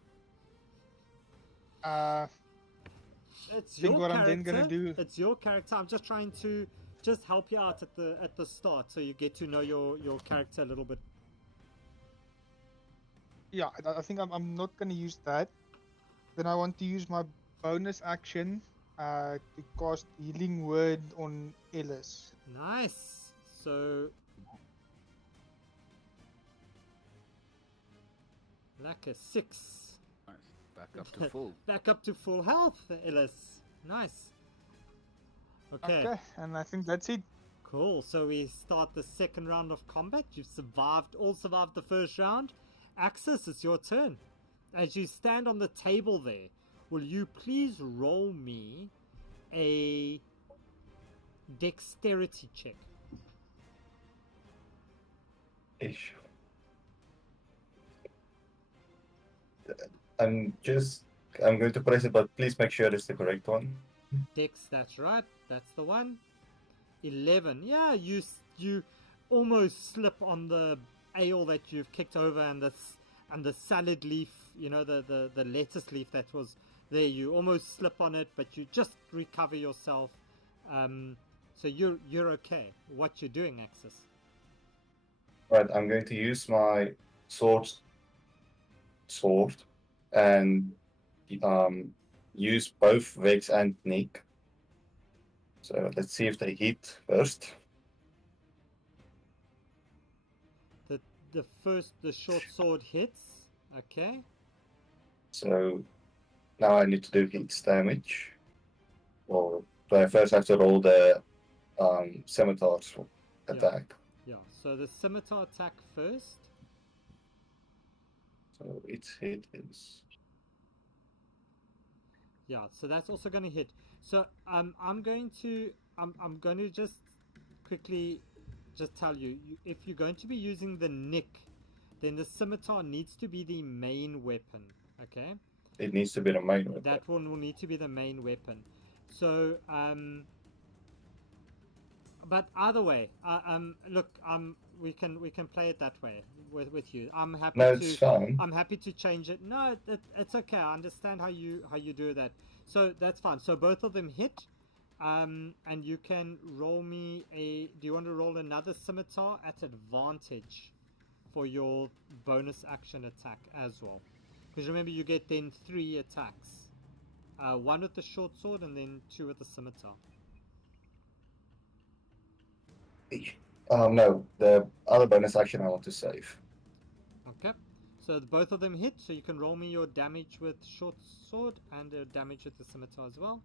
It's think your what character. I'm then gonna do. It's your character. I'm just trying to help you out at the start so you get to know your character a little bit. Yeah, I think I'm not gonna use that. Then I want to use my bonus action to cast Healing Word on Ellis. Nice. So like a 6. Nice. Back up to full. Back up to full health, Ellis. Nice. Okay. And I think that's it. Cool. So we start the second round of combat. You've all survived the first round. Axis, it's your turn. As you stand on the table there, will you please roll me a dexterity check? Ish. I'm going to press it, but please make sure it's the correct one. Dex, that's right. That's the one. 11. Yeah, you almost slip on the ale that you've kicked over and the salad leaf, the lettuce leaf that was there. You almost slip on it, but you just recover yourself. So you're okay. What you're doing, Axis? Right, I'm going to use my sword and use both Vex and Nick. So let's see if they hit first. the short sword hits. Okay. So now I need to do hits damage. Or do I first have to roll the scimitar's attack? Yeah. So the scimitar attack first. So its hit is. Yeah. So that's also going to hit. So I'm going to just quickly just tell you, if you're going to be using the nick, then the scimitar needs to be the main weapon. Okay. It needs to be the main weapon. That one will need to be the main weapon. So but either way, look, we can play it that way with you. I'm happy No, to. it's fine. I'm happy to change it. No, it's okay. I understand how you do that. So that's fine. So both of them hit, and you can roll me a. Do you want to roll another scimitar at advantage for your bonus action attack as well? Because remember, you get then 3 attacks. One with the short sword and then 2 with the scimitar. No, the other bonus action I want to save. Okay. So both of them hit, so you can roll me your damage with short sword and damage with the scimitar as well.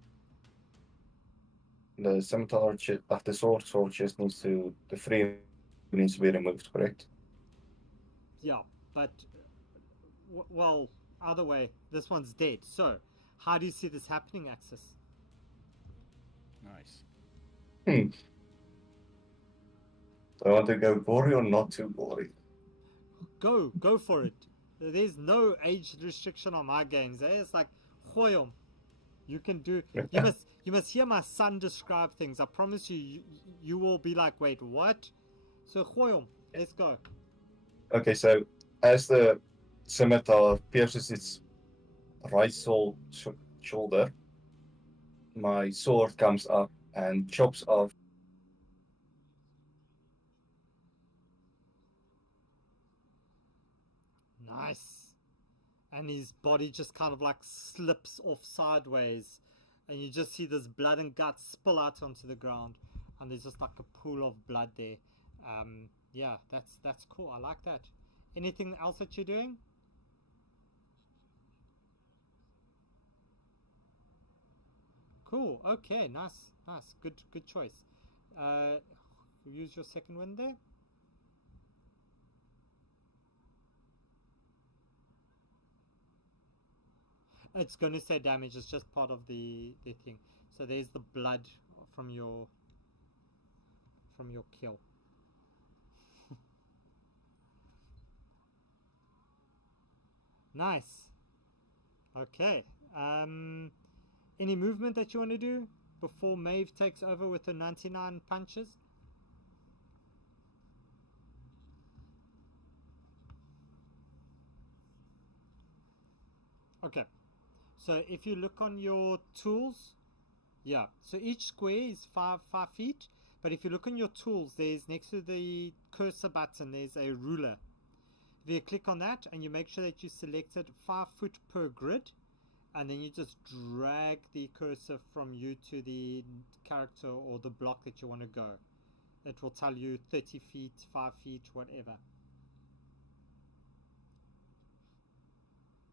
The scimitar, the sword just needs to. The 3 needs to be removed, correct? Yeah, but well, either way, this one's dead. So, how do you see this happening, Axis? Nice. I want to go gory or not too gory. Go for it. There's no age restriction on my games. It's like, gooi. You can do. You must hear my son describe things. I promise you, you will be like, wait, what? So gooi. Let's go. Okay, so as the scimitar pierces its right shoulder, my sword comes up and chops off. Nice. And his body just kind of like slips off sideways, and you just see this blood and guts spill out onto the ground, and there's just like a pool of blood there. Yeah, that's cool. I like that. Anything else that you're doing? Cool. Okay. Nice. Good choice. Use your second wind there. It's going to say damage. It's just part of the thing. So there's the blood from your kill. Nice. Okay. Any movement that you want to do before Maeve takes over with the 99 punches? Okay. So if you look on your tools, yeah. So each square is 5 feet. But if you look on your tools, there's next to the cursor button, there's a ruler. If you click on that and you make sure that you selected 5 foot per grid, and then you just drag the cursor from you to the character or the block that you want to go. It will tell you 30 feet, 5 feet, whatever.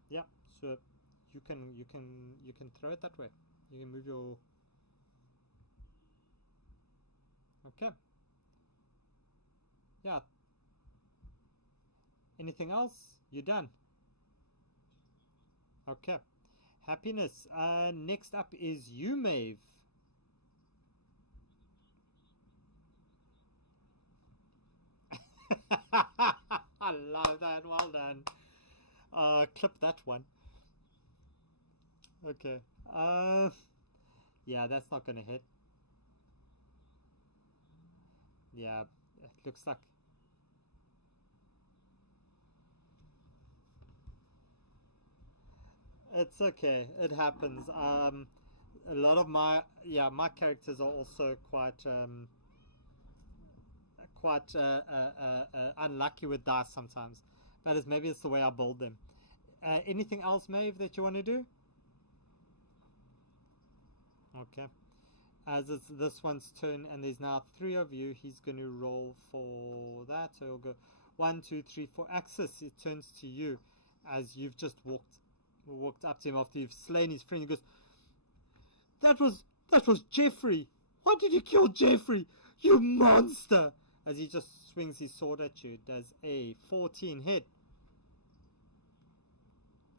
Yeah, so you can throw it that way. You can move your. Okay. Yeah. Anything else? You're done. Okay. Happiness. Next up is you, Maeve. I love that. Well done. Clip that one. Okay. Yeah, that's not gonna hit. Yeah, it looks like. It's okay. It happens. A lot of my characters are also quite unlucky with dice sometimes, but maybe it's the way I build them. Anything else, Maeve, that you want to do? Okay. As it's this one's turn, and there's now 3 of you, he's going to roll for that. So he'll go 1, 2, 3, 4. Axis, it turns to you as you've just walked up to him after you've slain his friend. He goes, that was Jeffrey. Why did you kill Jeffrey? You monster! As he just swings his sword at you. Does a 14 hit.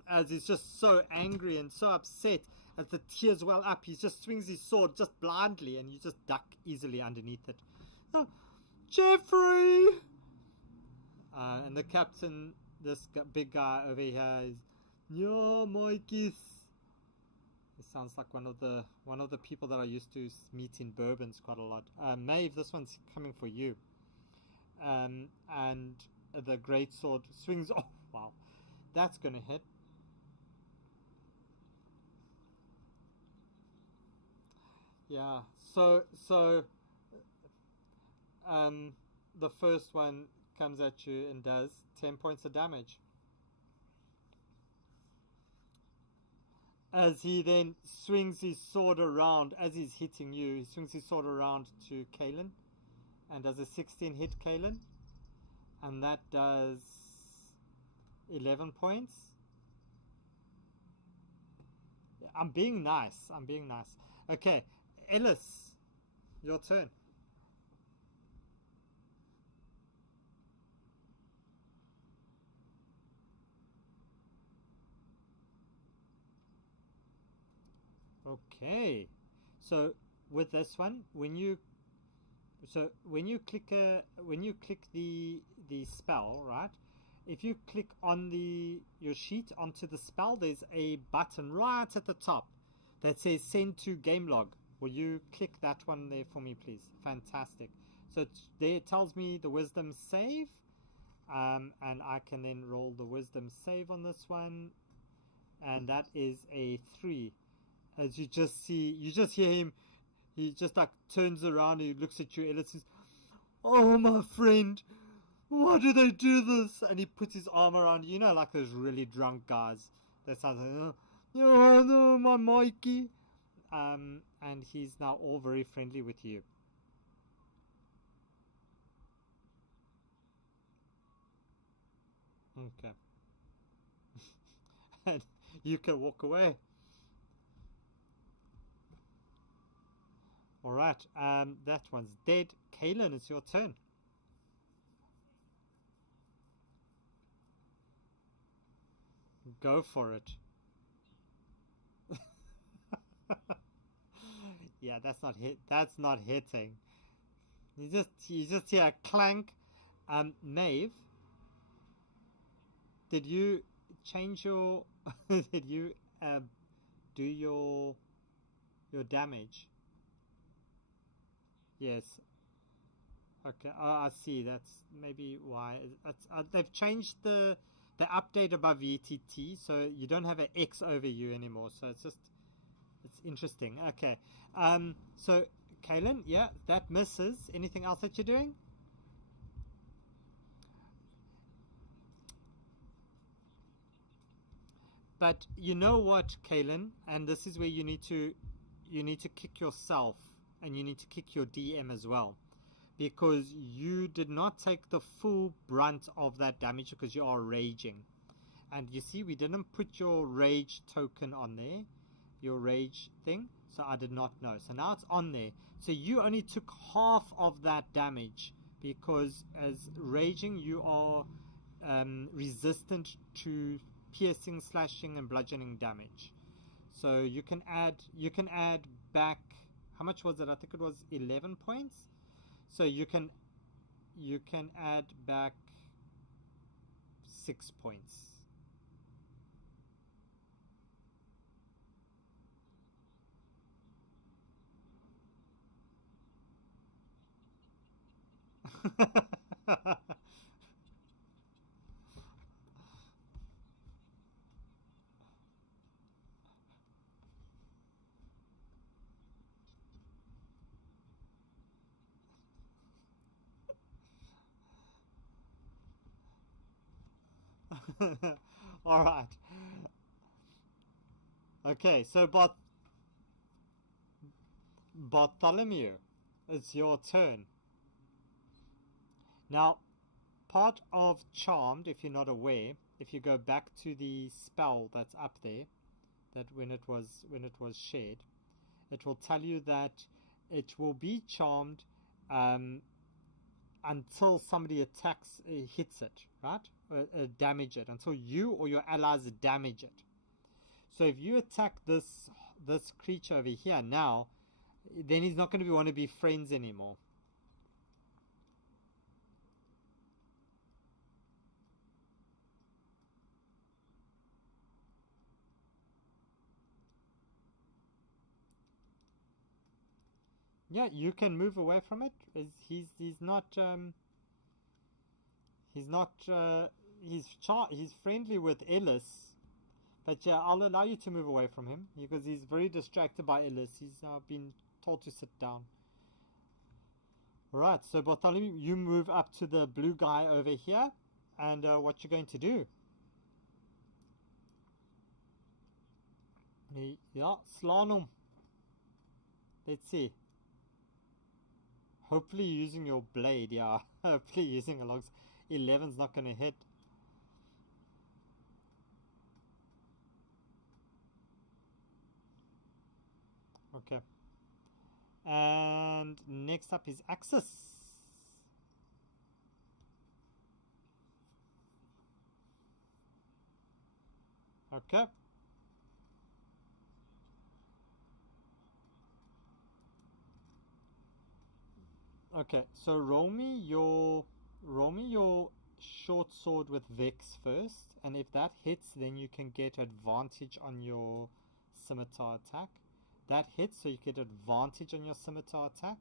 As he's just so angry and so upset, as the tears well up, he just swings his sword just blindly, and you just duck easily underneath it. Oh, Jeffrey! And the captain, this big guy over here, is, yeah, Mikey. It sounds like one of the people that I used to meet in Bourbons quite a lot. Maeve, this one's coming for you. And the great sword swings. Oh wow, that's gonna hit. Yeah. So the first one comes at you and does 10 points of damage. As he then swings his sword around, as he's hitting you, he swings his sword around to Kalen and does a 16 hit Kalen, and that does 11 points. I'm being nice. Okay, Ellis, your turn. Okay, so with this one, when you click the spell, right? If you click on your sheet onto the spell, there's a button right at the top that says send to game log. Will you click that one there for me, please? Fantastic. So there it tells me the wisdom save, and I can then roll the wisdom save on this one, and that is a 3. As you just hear him, he just like turns around and he looks at you, and says, "Oh, my friend, why do they do this?" And he puts his arm around you, like those really drunk guys. That sounds like, "Oh no, my Mikey." And he's now all very friendly with you. Okay. And you can walk away. Alright, that one's dead. Kalen, it's your turn. Go for it. Yeah, that's not hitting. You just hear a clank. Maeve, did you change your did you do your damage? Yes. Okay. Oh, I see. That's maybe why. They've changed the update above VTT, so you don't have an X over you anymore. So it's interesting. Okay. So Kalen, yeah, that misses. Anything else that you're doing? But you know what, Kalen, and this is where you need to kick yourself, and you need to kick your DM as well, because you did not take the full brunt of that damage because you are raging. And you see, we didn't put your rage token on there, your rage thing, so I did not know. So now it's on there. So you only took half of that damage, because as raging you are resistant to piercing, slashing, and bludgeoning damage. So you can add back, how much was it? I think it was 11 points. So you can add back 6 points. All right. Okay, so Bartholomew, it's your turn. Now, part of Charmed, if you're not aware, if you go back to the spell that's up there, that when it was shared, it will tell you that it will be charmed until somebody attacks, hits it, right? Damage it, until you or your allies damage it. So if you attack this creature over here now, then he's not going to want to be friends anymore. Yeah, you can move away from it. He's friendly with Ellis, but yeah, I'll allow you to move away from him because he's very distracted by Ellis. He's now been told to sit down. Alright, so Bartholomew, you move up to the blue guy over here, and what you're going to do? Yeah, slalom. Let's see. Hopefully using your blade, yeah. Hopefully using a long... 11's not going to hit. Okay. And next up is Axis. Okay. Okay, so roll me your short sword with Vex first, and if that hits, then you can get advantage on your scimitar attack. That hits, so you get advantage on your scimitar attack.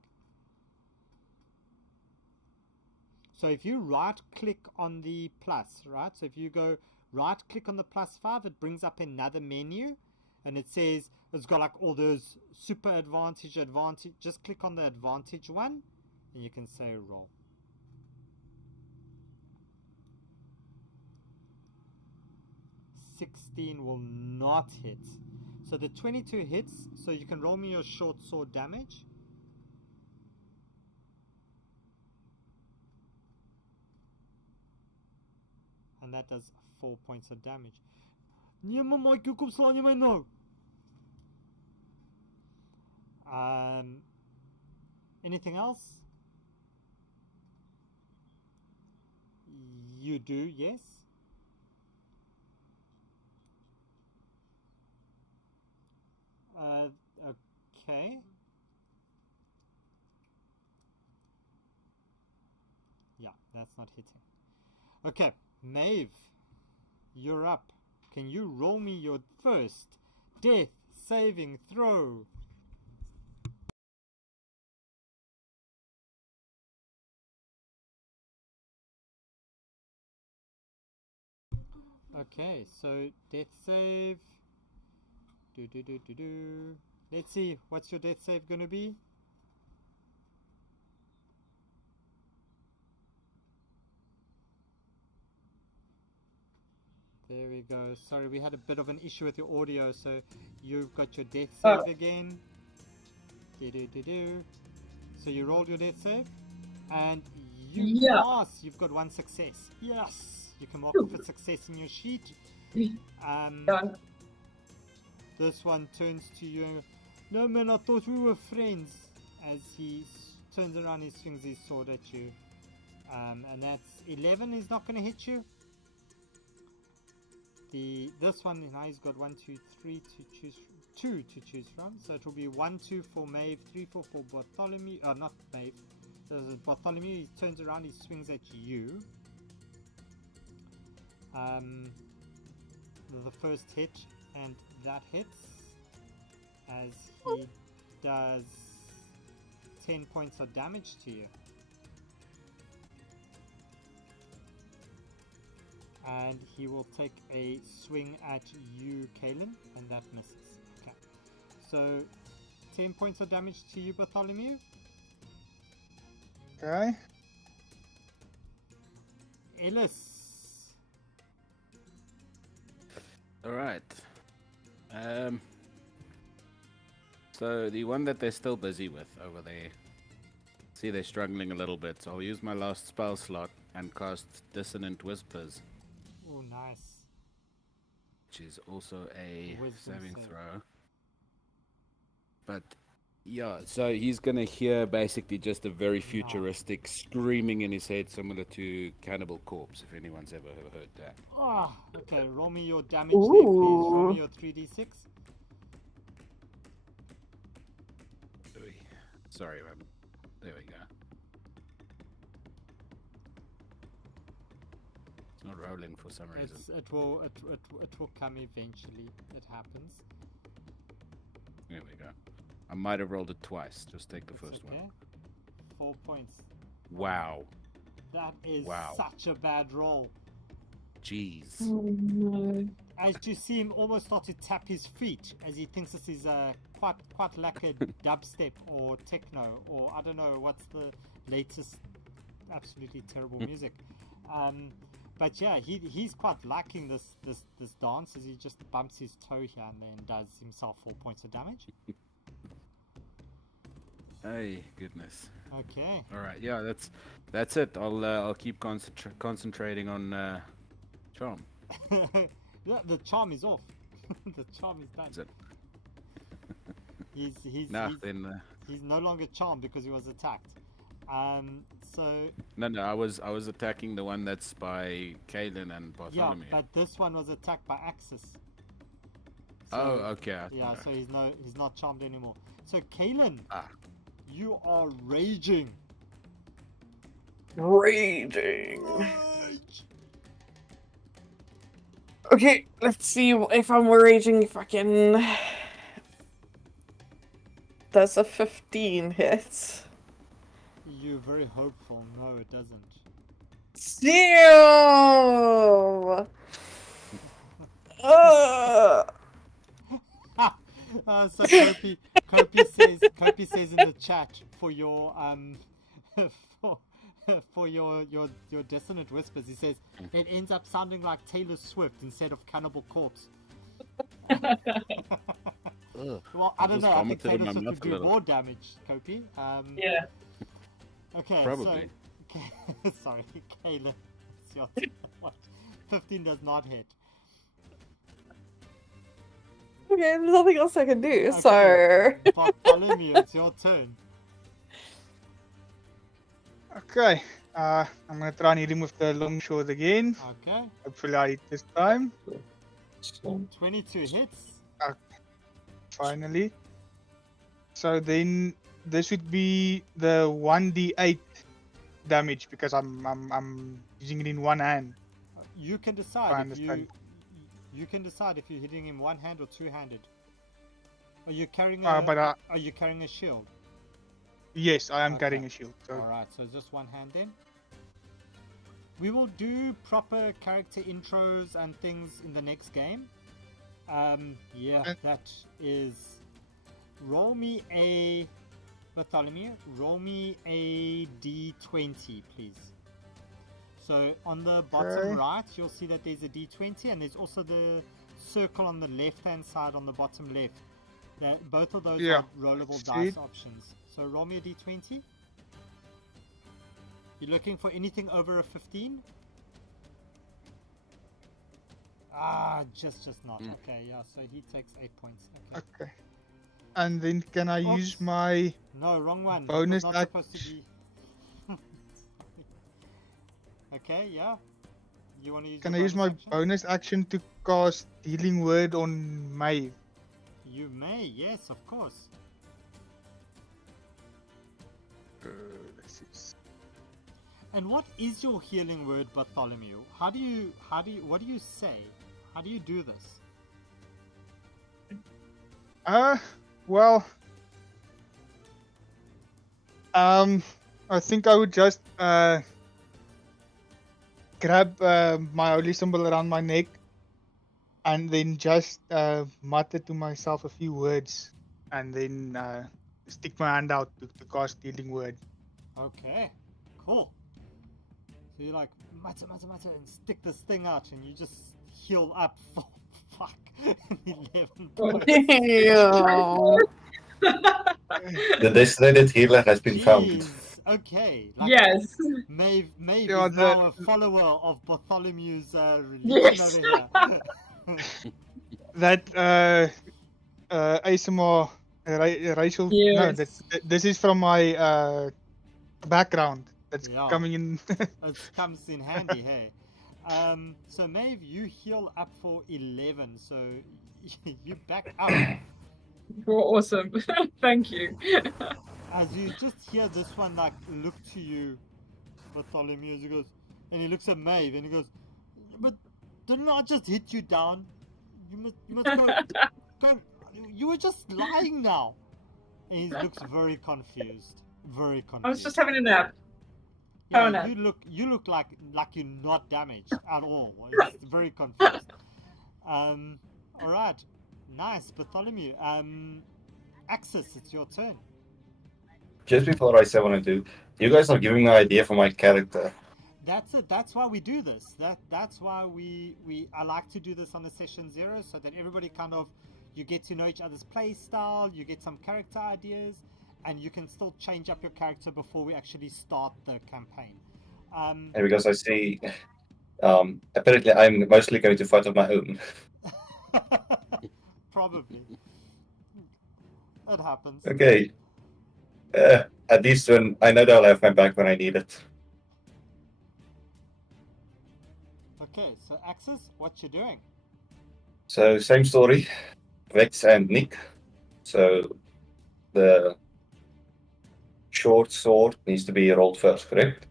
So if you right click on the plus, right? So if you go right click on the +5, it brings up another menu, and it says it's got like all those super advantage. Just click on the advantage one, and you can say roll. $16 will not hit. So the 22 hits, so you can roll me your short sword damage. And that does 4 points of damage. Anything else? You do, yes. Okay. Yeah, that's not hitting. Okay, Maeve, you're up. Can you roll me your first death saving throw? Okay, so death save. Let's see, what's your death save gonna be? There we go. Sorry, we had a bit of an issue with your audio, so you've got your death save again. So you rolled your death save, and you pass. You've got one success. Yes, you can mark off a success in your sheet. This one turns to you. No man, I thought we were friends. As he turns around, he swings his sword at you. And that's 11 is not going to hit you. This one now he's got 1, 2, 3 to choose, 2 to choose from. So it will be 1, 2 for Maeve, 3, 4 for Bartholomew. Not Maeve. This is Bartholomew. He turns around, he swings at you. The first hit, and that hits as he does 10 points of damage to you. And he will take a swing at you, Kaelin, and that misses. Okay. So 10 points of damage to you, Bartholomew. Okay. Ellis. Alright. So the one that they're still busy with over there. See, they're struggling a little bit, so I'll use my last spell slot and cast Dissonant Whispers, Oh, nice. which is also a Wisdom saving save. throw. But yeah, so he's gonna hear basically just a very futuristic screaming in his head, similar to Cannibal Corpse, if anyone's ever heard that. Ah, okay. Roll me your damage there, please. Roll me Ooh. your 3d6. Sorry, there we go. It's not rolling for some reason. It will come eventually. It happens. There we go. I might have rolled it twice. Just take the It's first okay. one. 4 points. Wow. That is Wow. such a bad roll. Jeez. Oh, no. As you see him almost start to tap his feet as he thinks this is quite like a dubstep or techno or I don't know what's the latest absolutely terrible music. But yeah, he's quite liking this dance as he just bumps his toe here and then does himself 4 points of damage. Hey, goodness. Okay. All right. Yeah, that's it. I'll keep concentrating on charm. Yeah, the charm is off. The charm is done. Is it? He's no longer charmed because he was attacked. So No, I was attacking the one that's by Kaelin and yeah, Bartholomew. but this one was attacked by Axis. Oh, okay. Yeah, so he's not charmed anymore. So Kaelin, Ah. you are raging. Raging. Rage. Okay, let's see if I'm raging, if I can. Does a 15 hit? You're very hopeful. No, it doesn't. Damn! So Kopi says in the chat for your for your dissonant whispers, he says it ends up sounding like Taylor Swift instead of Cannibal Corpse. Well, I don't know. I think Taylor Swift would do more damage, Kopi. Yeah. Okay. Probably. So, sorry, Caleb. It's your turn. What? 15 does not hit. Okay, there's nothing else I can do, Okay. so... Bartholomew, it's your turn. Okay. I'm gonna try and hit him with the long sword again. Okay. Hopefully I hit this time. 22 hits. Finally. So then this would be the 1d8 damage because I'm using it in one hand. You can I decide if understand. you can decide if you're hitting him one-handed or two-handed. Are you carrying But are you carrying a shield? yes, I am Okay. carrying a shield. So Alright, so just one hand then. We will do proper character intros and things in the next game. Yeah, that is... Roll me a... Bartholomew, roll me a d20, please. So on the bottom Okay. right, you'll see that there's a d20 and there's also the circle on the left-hand side on the bottom left. Both of those Yeah, are rollable see dice it. options. So roll me a d20. You're looking for anything over a 15? Ah, just not. Okay, yeah, so he takes 8 points. Okay. okay. And then can I Oops. use my No, wrong one. Bonus Not act- supposed to be. Okay, yeah. You want to use? can I your use my bonus action? bonus action to cast Healing Word on Maeve? You may, yes, of course. Let's see. And what is your healing word, Bartholomew? What do you say? How do you do this? Well, I think I would just grab my holy symbol around my neck and then just mutter to myself a few words and then stick my hand out to cast Healing Word. Okay, cool. So you're like, mutter, and stick this thing out, and you just heal up for fuck 11 points. Damn. The designated healer has been found. Jeez. Okay. Like, Yes. Maeve Yeah, is now a follower of Bartholomew's religion Yes. over here. that ASMR racial. No, Yes. this is from my background. That's Yeah. coming in. It comes in handy, hey. So Maeve, you heal up for 11, so you back up. You're awesome. Thank you. As you just hear this one like look to you, Bartholomew, as he goes, and he looks at Maeve and he goes, "But didn't I just hit you down? You must go. You were just lying now." And he looks very confused, very confused. I was just having a nap. Yeah, having a nap. you look like you're not damaged at all. It's very confused. All right, nice, Bartholomew. Axis, it's your turn. Just before I say what I do, you guys are giving me an idea for my character. That's it. That's why we do this. That's why I like to do this on the session 0, so that everybody kind of, you get to know each other's play style, you get some character ideas, and you can still change up your character before we actually start the campaign. And because I see, apparently I'm mostly going to fight on my own. Probably. It happens. Okay. At least when I know they'll have my back when I need it. Okay, so Axis, what you doing? So same story, Vex and Nick. So the short sword needs to be rolled first, correct?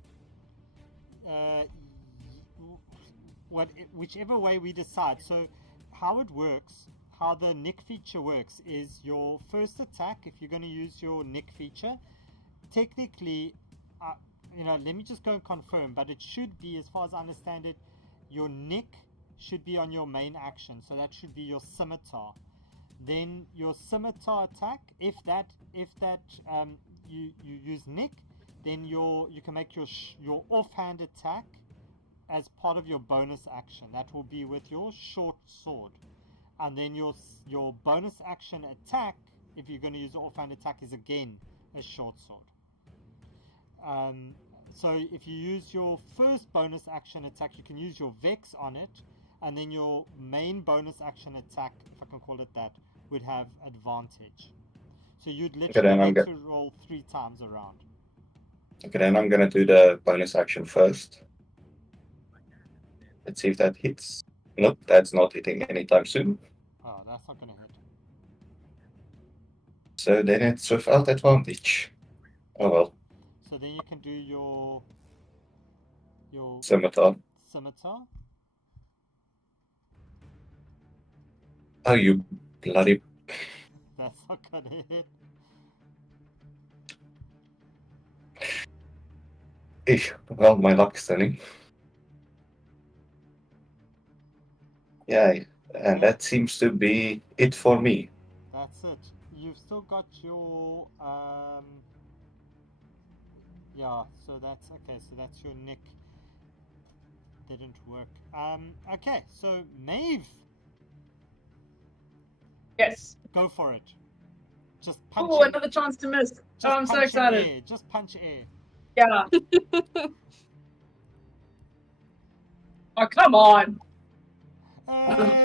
Whichever way we decide. So how it works, how the Nick feature works is your first attack, if you're going to use your Nick feature, technically, let me just go and confirm, but it should be, as far as I understand it, your Nick should be on your main action, so that should be your scimitar. Then your scimitar attack, if you use Nick, then you can make your offhand attack as part of your bonus action. That will be with your short sword, and then your bonus action attack, if you're going to use the offhand attack, is again a short sword. So if you use your first bonus action attack, you can use your Vex on it, and then your main bonus action attack, if I can call it that, would have advantage. So you'd literally get to roll 3 times around. Okay, then I'm gonna do the bonus action first. Let's see if that hits. Nope, that's not hitting anytime soon. Oh, that's not gonna hit. So then it's without advantage. Oh well. So then you can do your Scimitar. scimitar. Oh, you bloody... That's not gonna hit. Well, my luck is turning. Yeah, and that seems to be it for me. That's it. You've still got your yeah, so that's okay, so that's your Nick. Didn't work. Okay, so Maeve. Yes. Go for it. Just punch. Oh, another chance to miss. Oh, I'm so excited. Air. Just punch air. Yeah. Oh, come on.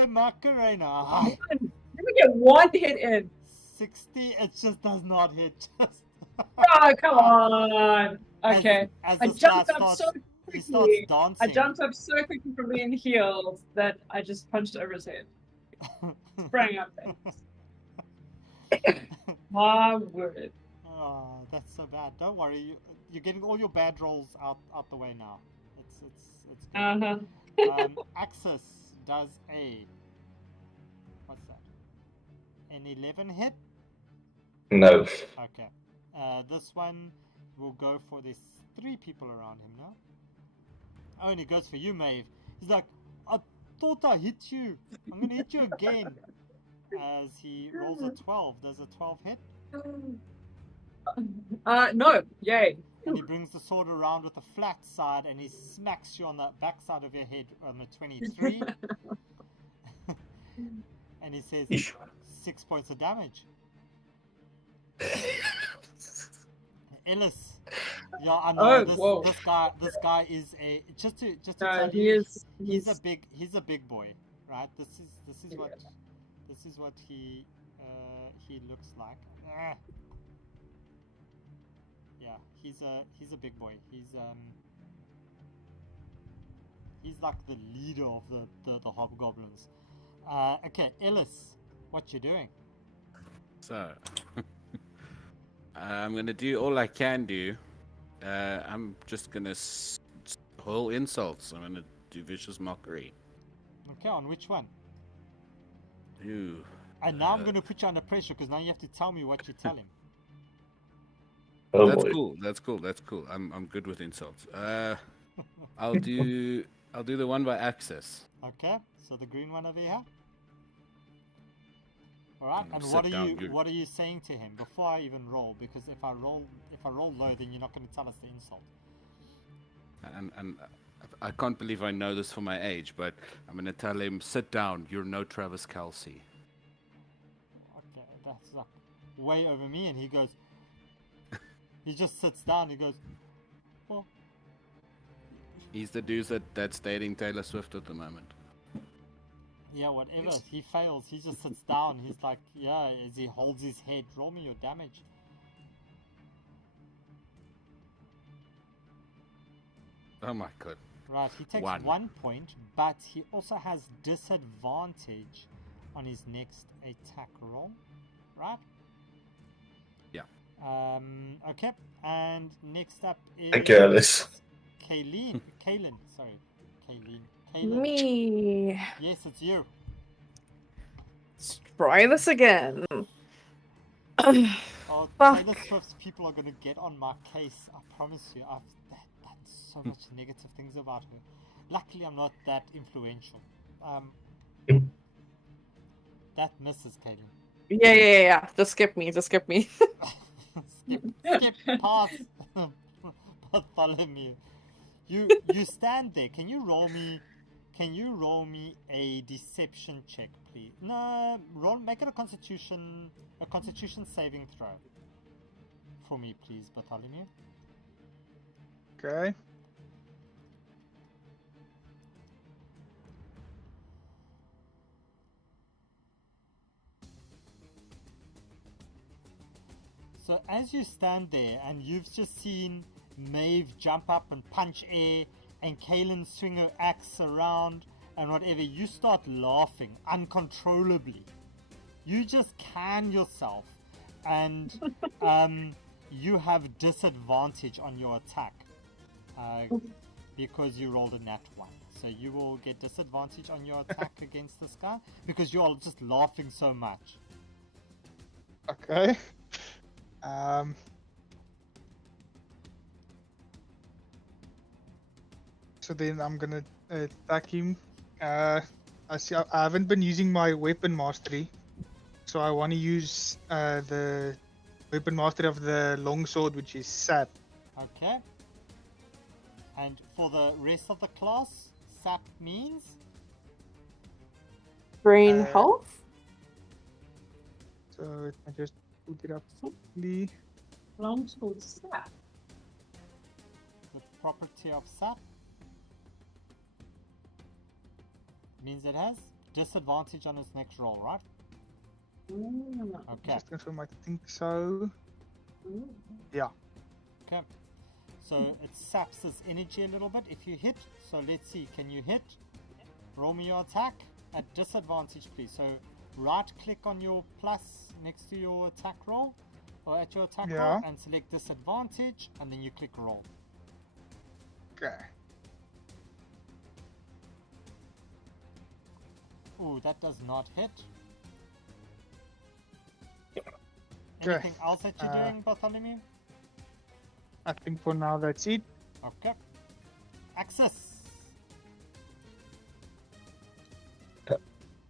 Macarena. Let me get one hit in. 60, it just does not hit. Oh, come on. Okay. As I this jumped guy up starts, so he starts quickly. dancing. I jumped up so quickly from being healed that I just punched over his head. Sprang up there. My word. Oh, that's so bad. Don't worry, you're getting all your bad rolls out the way now. It's good. Axis does a, what's that? An 11 hit? No. Okay. This one will go for, there's 3 people around him now. Oh, and he goes for you, Maeve. He's like, I thought I hit you. I'm gonna hit you again. As he rolls a 12. Does a 12 hit? No. Yay. And he brings the sword around with a flat side and he smacks you on the back side of your head on a 23. And he says 6 points of damage. Ellis. Yeah, I know. Oh, this whoa. this guy is a just to No, tell he you, is. he's a big boy, right? This is Yeah. what he looks like. Yeah, he's a big boy. He's like the leader of the hobgoblins. Okay, Ellis, what you doing? So, I'm gonna do all I can do. I'm just gonna hurl insults. I'm gonna do vicious mockery. Okay, on which one? Ooh. And now I'm going to put you under pressure because now you have to tell me what you tell him. Oh That's boy. cool. That's cool. That's cool. I'm good with insults. I'll do the one by access. Okay, so the green one over here. All right, and Sit down, what are you saying to him before I even roll? Because if I roll low, then you're not going to tell us the insult. And I can't believe I know this for my age, but I'm gonna tell him, sit down. You're no Travis Kelce. Okay, that's like way over me, and he goes. He just sits down. He goes, well. He's the dude that's dating Taylor Swift at the moment. Yeah, whatever. He fails. He just sits down. He's like, yeah, as he holds his head. Roll me your damage. Oh my god. Right, he takes 1 point, but he also has disadvantage on his next attack roll. Right? Yeah. Okay, and next up is Thank you, Alice. Kaylin, sorry. Kaylin. Me. Yes, it's you. Let's try this again. Oh, Fuck. Taylor Swift's people are going to get on my case. I promise you. I've done so much negative things about her. Luckily, I'm not that influential. That misses, Kaylin. Yeah. Just skip me. skip pass. Bartholomew. You stand there. Can you roll me a deception check, please? No, make it a constitution saving throw for me, please, Bartholomew. Okay. So as you stand there and you've just seen Maeve jump up and punch air and Kaylin swing her axe around and whatever, you start laughing uncontrollably. You just can yourself and you have disadvantage on your attack because you rolled a nat 1. So you will get disadvantage on your attack against this guy because you're all just laughing so much. Okay. So then I'm gonna attack him. I haven't been using my weapon mastery, so I want to use the weapon mastery of the longsword, which is sap. Okay. And for the rest of the class, sap means? Brain health? So I just put it up quickly. Longsword sap. The property of sap means it has disadvantage on its next roll, right? Okay. Just confirm, I think so. Yeah. Okay. So it saps its energy a little bit if you hit. So let's see, can you hit? Roll me your attack at disadvantage, please. So right click on your plus next to your attack roll or at your attack roll and select disadvantage and then you click roll. Okay. Ooh, that does not hit. Anything else that you're doing, Bartholomew? I think for now that's it. Okay. Axis.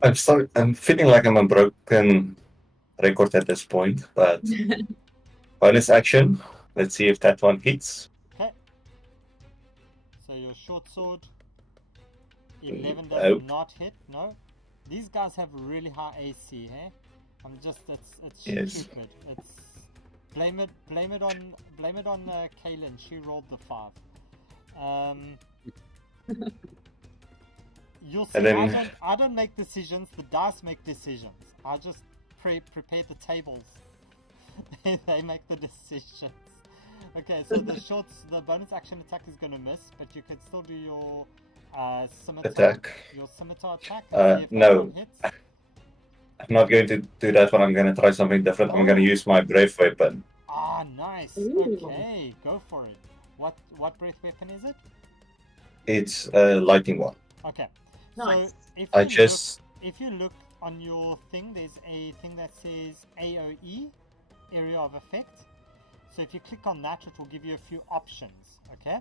I'm feeling like I'm a broken record at this point, but bonus action. Let's see if that one hits. Okay. So your short sword 11 does not hit. No. These guys have really high AC, hey? I'm just it's Yes. stupid. Blame it on Kaylin. She rolled the 5. You'll see. And then- I don't make decisions. The dice make decisions. I just prepare the tables. They make the decisions. Okay, so the bonus action attack is going to miss, but you can still do your scimitar Attack. Your scimitar attack. And see if that No. one hits. I'm not going to do that one. I'm going to try something different. I'm going to use my brave weapon. Ah, nice. Ooh. Okay, go for it. What breath weapon is it? It's a lighting one. Okay. Nice. So if you look on your thing, there's a thing that says AOE, area of effect. So if you click on that, it will give you a few options. Okay.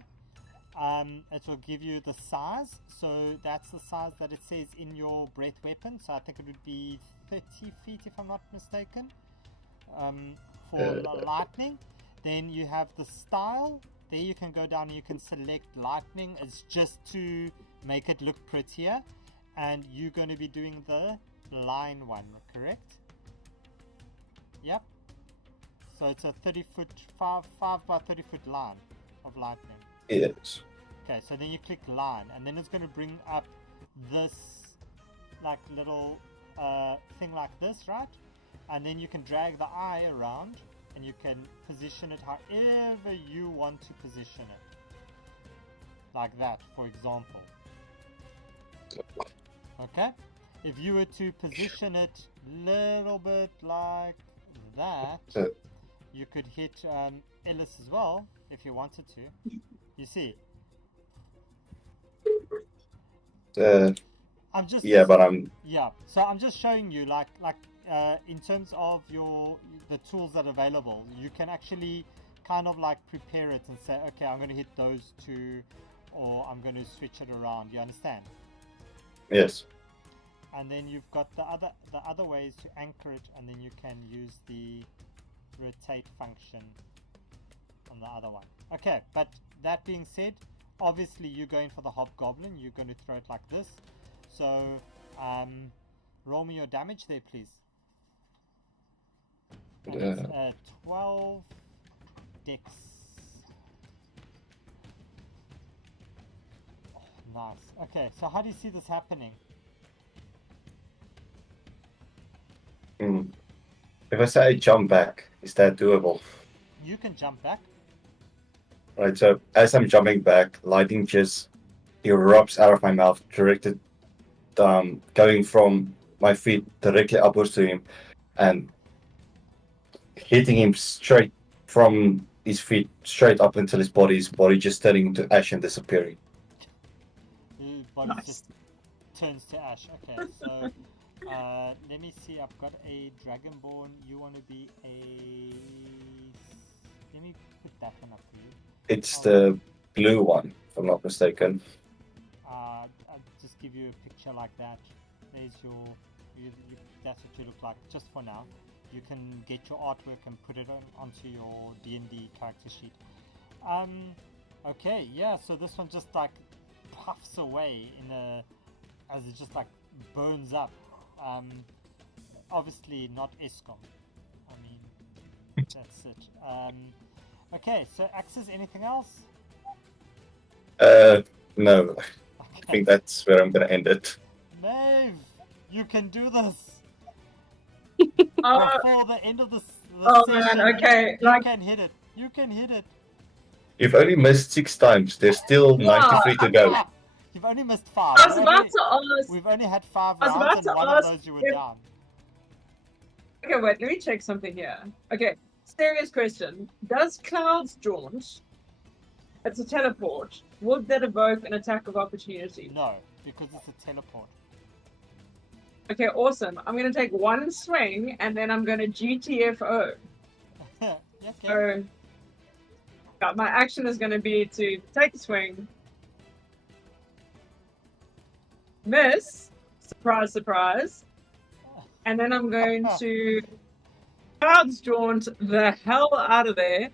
It will give you the size. So that's the size that it says in your breath weapon. So I think it would be 30 feet, if I'm not mistaken. For lightning. Then you have the style. There you can go down and you can select lightning. It's just to make it look prettier. And you're going to be doing the line one, correct? Yep. So it's a 30-foot, 5 by 30-foot line of lightning. Yes. Okay, so then you click line, and then it's going to bring up this like little thing like this, right? And then you can drag the eye around, and you can position it however you want to position it. Like that, for example. Okay? If you were to position it a little bit like that, you could hit Ellis as well, if you wanted to. You see? I'm just Yeah, but I'm yeah. So I'm just showing you like in terms of the tools that are available, you can actually kind of like prepare it and say, okay, I'm going to hit those two, or I'm going to switch it around. You understand? yes. And then you've got the other ways to anchor it, and then you can use the rotate function on the other one. Okay, but that being said, obviously you're going for the hobgoblin. You're going to throw it like this. So roll me your damage there, please. And it's 12 dex. Oh, nice. Okay, so how do you see this happening? If I say jump back, is that doable? You can jump back. Right, so as I'm jumping back, lightning just erupts out of my mouth, directed, going from my feet directly upwards to him, and hitting him straight from his feet straight up until his body just turning into ash and disappearing. His body just turns to ash. Okay, so let me see. I've got a dragonborn. You want to be a... Let me put that one up for you. It's the blue one, if I'm not mistaken. I'll just give you a picture like that. There's your... that's what you look like, just for now. You can get your artwork and put it onto your D&D character sheet. Okay, yeah, so this one just like puffs away as it just like burns up. Obviously not ESCOM. I mean, that's it. Okay, so Axis, anything else? No. Okay. I think that's where I'm gonna end it. Maeve, you can do this. Before the end of the Oh session, man, okay. you Like, can hit it. You can hit it. You've only missed 6 times. There's still 93 to go. Ah, you've only missed 5. I was about to ask. We've only had 5 I was rounds, about and to one ask of those you were if- down. Okay, wait. Let me check something here. Okay, serious question. Does Cloud's Jaunt? It's a teleport. Would that evoke an attack of opportunity? No, because it's a teleport. Okay, awesome. I'm gonna take one swing and then I'm gonna GTFO. Okay. So, yeah, my action is gonna be to take a swing, miss, surprise, surprise, and then I'm going to Cloud's Jaunt the hell out of there.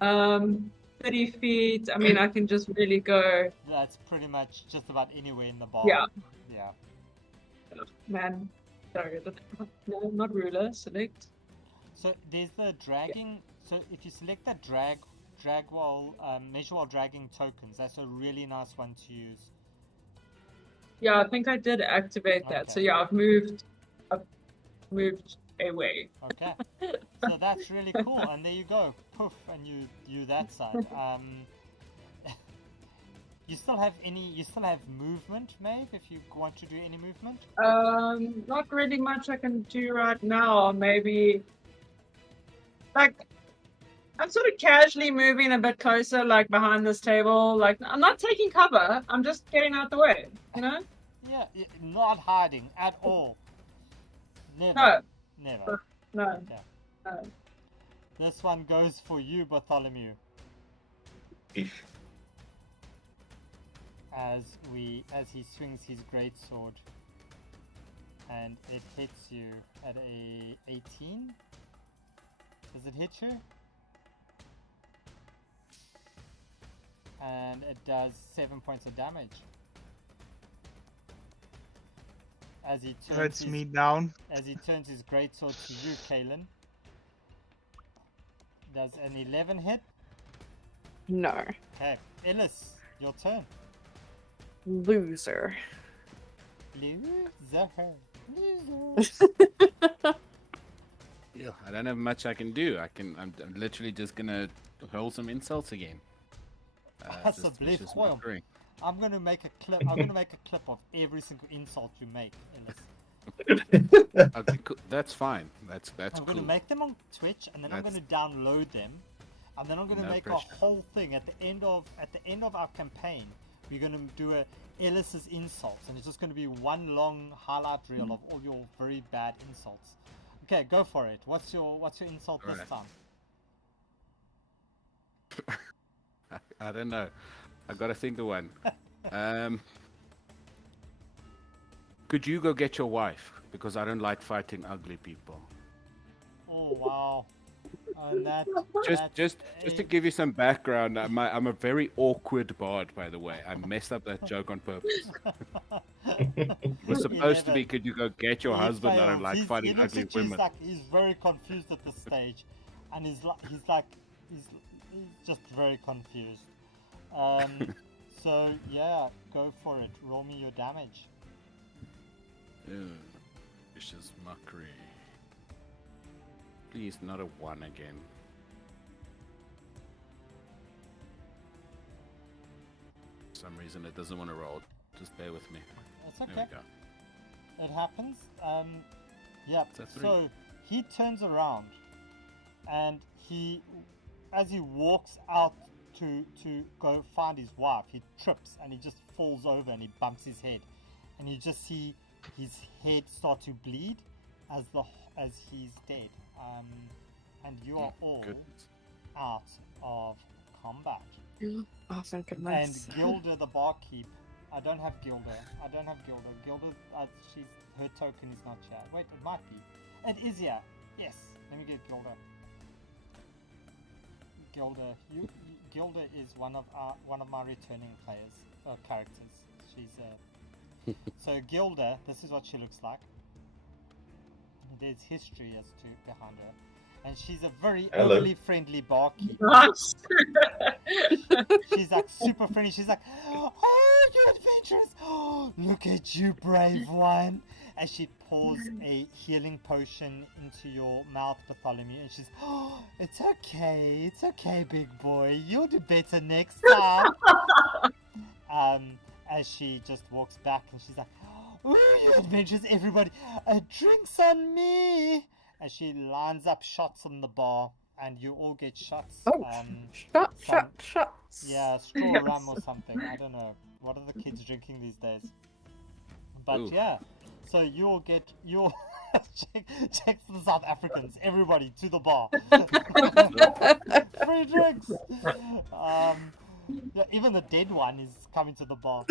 30 feet. I mean, I can just really go. That's pretty much just about anywhere in the bar. Yeah. Yeah. Man, sorry, no, not ruler. Select. So there's the dragging. So if you select that drag while measure while dragging tokens, that's a really nice one to use. Yeah, I think I did activate that. So Okay. yeah, I've moved away. Okay. So that's really cool, and there you go, poof, and you that side. You still have movement, Maeve, if you want to do any movement? Not really much I can do right now. Maybe like I'm sort of casually moving a bit closer, like behind this table. Like I'm not taking cover. I'm just getting out the way. You know? Yeah, not hiding at all. Never. No. Never. No. Okay. No. This one goes for you, Bartholomew. As he swings his great sword, and it hits you at a 18. Does it hit you? And it does 7 points of damage. As he turns Hurts me down. As he turns his great sword to you, Kaylin. Does an 11 hit? No. Okay, Ellis, your turn. Loser. Loser. Yeah, I don't have much I can do. I'm literally just gonna hurl some insults again. Just vicious mockery. I'm gonna make a clip. I'm gonna make a clip of every single insult you make, Ellis. Okay, cool. That's fine. That's I'm cool. gonna make them on Twitch, and then I'm gonna download them, and then I'm gonna make pressure. a whole thing at the end of our campaign. We're gonna do a Ellis's insults, and it's just gonna be one long highlight reel of all your very bad insults. Okay, go for it. What's your insult this time? I don't know. I gotta think of one. Could you go get your wife? Because I don't like fighting ugly people. Oh wow! And that Just to give you some background, I'm a very awkward bard, by the way. I messed up that joke on purpose. It was supposed to be, could you go get your husband? I don't like fighting ugly women. He's very confused at this stage, and he's just very confused. So yeah, go for it. Roll me your damage. Vicious mockery. Please, not a 1 again. For some reason, it doesn't want to roll. Just bear with me. That's okay. There we go. It happens. Yeah. It's a 3. So he turns around, and as he walks out to go find his wife, he trips and he just falls over and he bumps his head, and you just see his head start to bleed as he's dead. And you are all out of combat. Oh, thank goodness. And Gilda, the barkeep, I don't have Gilda. Gilda, her token is not here. Wait, it might be. It is here. Yes. Let me get Gilda. Gilda is one of my returning characters. She's so Gilda. This is what she looks like. There's history as to behind her, and she's a very overly friendly barkeep. She's like super friendly. She's like, "Oh, you're adventurous! Oh, look at you, brave one!" As she pours a healing potion into your mouth, Bartholomew, and she's, "Oh, it's okay, big boy. You'll do better next time." As she just walks back, and she's like, "Ooh, you adventurous, everybody! Drinks on me!" As she lines up shots on the bar, and you all get shots. Shots. Yeah, straw rum or something. I don't know. What are the kids drinking these days? But yeah, so you'll get your check for the South Africans. Everybody to the bar. Free drinks. Yeah, even the dead one is coming to the bar.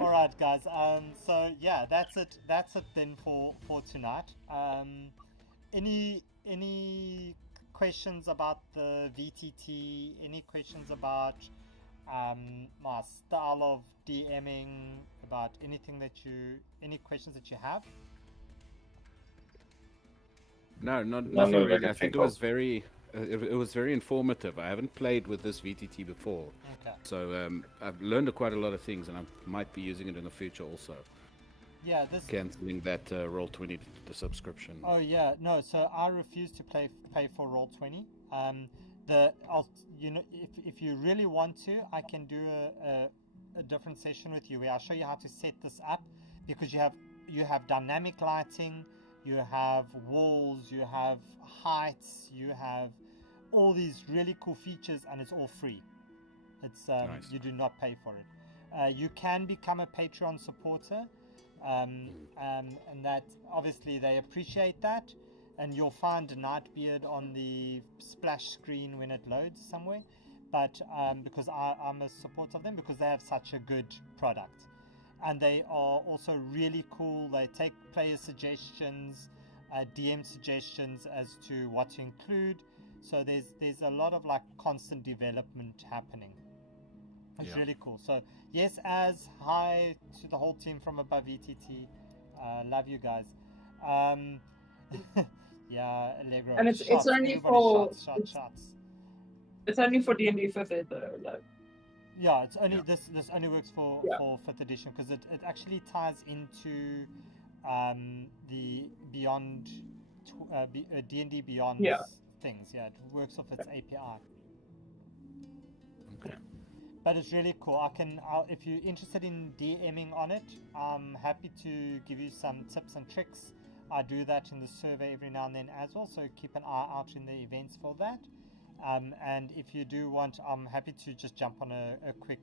All right, guys. So yeah, that's it. That's it then for tonight. Any questions about the VTT? Any questions about my style of DMing? About anything any questions that you have? No, None nothing that I really. can I think think it was of. very, it was very informative. I haven't played with this VTT before, Okay. so I've learned quite a lot of things, and I might be using it in the future also. Yeah, this. Canceling that Roll20 the subscription. Oh yeah, no. So I refuse to pay for Roll20. If you really want to, I can do a different session with you where I'll show you how to set this up, because you have dynamic lighting, you have walls, you have heights, you have all these really cool features, and it's all free. It's Nice. You do not pay for it. You can become a Patreon supporter, and that obviously they appreciate that. And you'll find Nightbeard on the splash screen when it loads somewhere. But because I'm a supporter of them, because they have such a good product, and they are also really cool. They take player suggestions, DM suggestions as to what to include. So there's a lot of like constant development happening. It's really cool. So yes, as hi to the whole team from above ETT. Love you guys. Yeah, Allegro. And it's shots, only everybody for shots. it's only for D&D 5th ed though. Like, Yeah, it's only this only works for Yeah. 5th edition, because it actually ties into the Beyond D&D Beyond Yeah. things. Yeah, it works off its API. Okay. But it's really cool. If you're interested in DMing on it, I'm happy to give you some tips and tricks. I do that in the survey every now and then as well, so keep an eye out in the events for that. And if you do want, I'm happy to just jump on a quick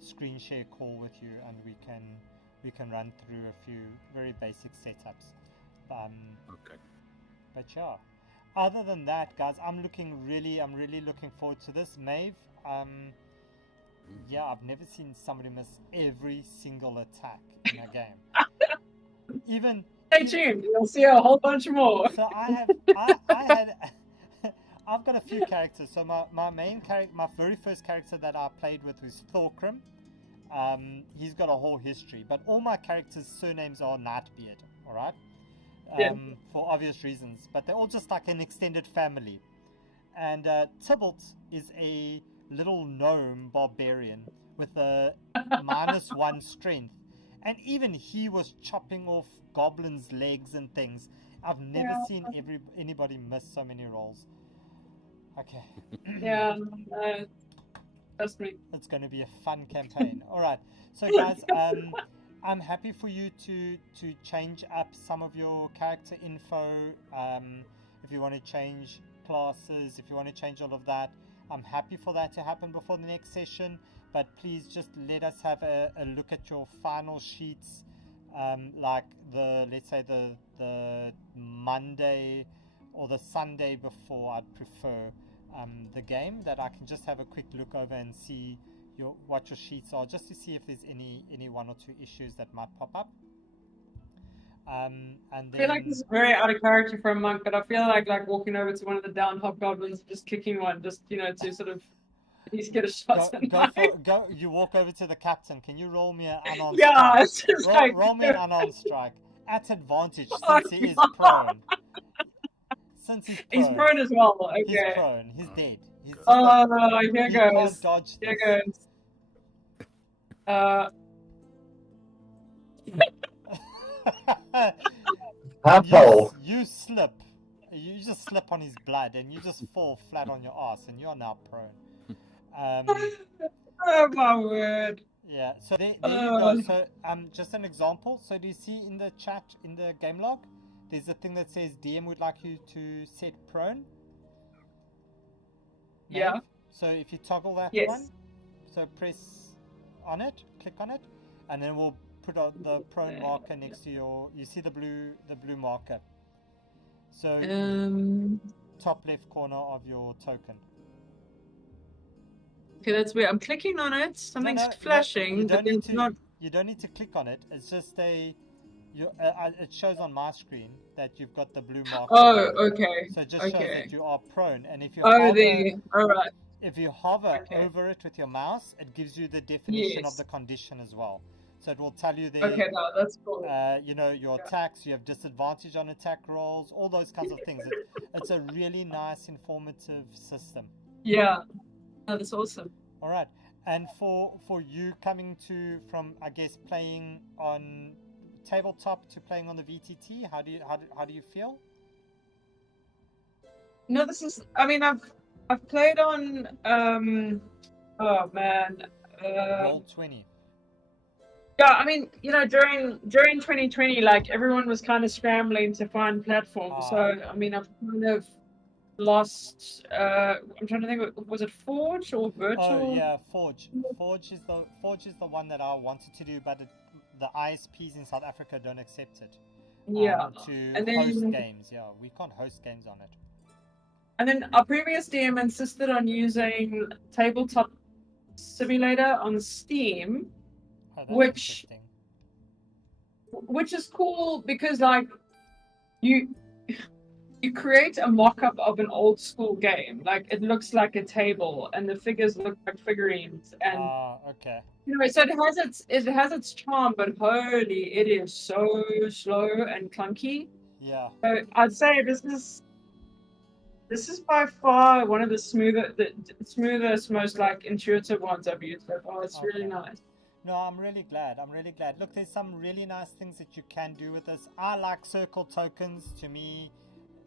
screen share call with you, and we can run through a few very basic setups. Okay. But yeah, other than that, guys, I'm really looking forward to this. Maeve, yeah, I've never seen somebody miss every single attack in a game. Even stay tuned. You'll see a whole bunch more. so, I've got a few characters. So my main character, my very first character that I played with was Thorgrim. He's got a whole history, but all my characters' surnames are Nightbeard. All right. For obvious reasons, but they're all just like an extended family. And Tybalt is a little gnome barbarian with a -1 strength, and even he was chopping off goblins' legs and things. I've never seen anybody miss so many rolls. Okay. Yeah, trust me. It's going to be a fun campaign. All right. So guys, I'm happy for you to change up some of your character info. If you want to change classes, if you want to change all of that, I'm happy for that to happen before the next session. But please just let us have a look at your final sheets, like let's say the Monday or the Sunday before. I'd prefer the game, that I can just have a quick look over and see what your sheets are, just to see if there's any one or two issues that might pop up. And then, I feel like this is very out of character for a monk, but I feel like walking over to one of the down hobgoblins, just kicking one, just to sort of at least get a shot. Go. You walk over to the captain. Can you roll me an unarmed Yeah, strike? it's just Roll me an unarmed strike at advantage, since he is prone. Since he's prone as well. Okay. He's prone. He's dead. He's here he goes. can't dodge Here this. goes. You slip. You just slip on his blood, and you just fall flat on your ass, and you're now prone. Oh my word. Yeah. So there you go. So just an example. So do you see in the chat, in the game log, there's a thing that says DM would like you to set prone. Yeah. Right? So if you toggle that Yes. one, so press on it, click on it, and then we'll put on the prone marker next to you see the blue marker. So top left corner of your token. Okay, that's weird. I'm clicking on it. Something's flashing, but then it's not. You don't need to click on it. It's just it shows on my screen that you've got the blue marker. Oh, okay. So it just shows that you are prone, and if you all right. If you hover over it with your mouse, it gives you the definition of the condition as well. So it will tell you there, Okay, no, that's cool. you know, your Yeah. attacks, you have disadvantage on attack rolls, all those kinds of things. It's a really nice, informative system. Yeah, no, that's awesome. All right. And for you coming from I guess playing on tabletop to playing on the VTT, how do you feel? No, this is. I mean, I've played on. Oh man. Roll20. Yeah, I mean, you know, during 2020, like everyone was kind of scrambling to find platforms. So I mean, I've kind of lost. I'm trying to think. Was it Forge or Virtual? Oh yeah, Forge. Forge is the one that I wanted to do, but the ISPs in South Africa don't accept it. Yeah. To And then, host games, yeah, we can't host games on it. And then our previous DM insisted on using Tabletop Simulator on Steam, Oh, that's which interesting. is cool because like you create a mock-up of an old school game. Like it looks like a table and the figures look like figurines, and Okay. you know, so it has its charm, but holy, it is so slow and clunky. Yeah. So I'd say this is by far one of the smoothest, most like intuitive ones I've used so far. It's really nice. No, I'm really glad. Look, there's some really nice things that you can do with this. I like circle tokens. To me,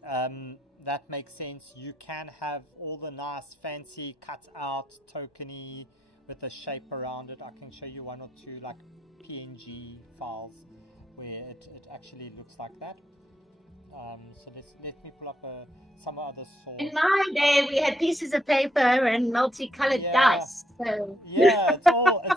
that makes sense. You can have all the nice fancy cut out tokeny with a shape around it. I can show you one or two like PNG files where it actually looks like that. So let me pull up some other source. In my day, we had pieces of paper and multicolored dice. So yeah, it's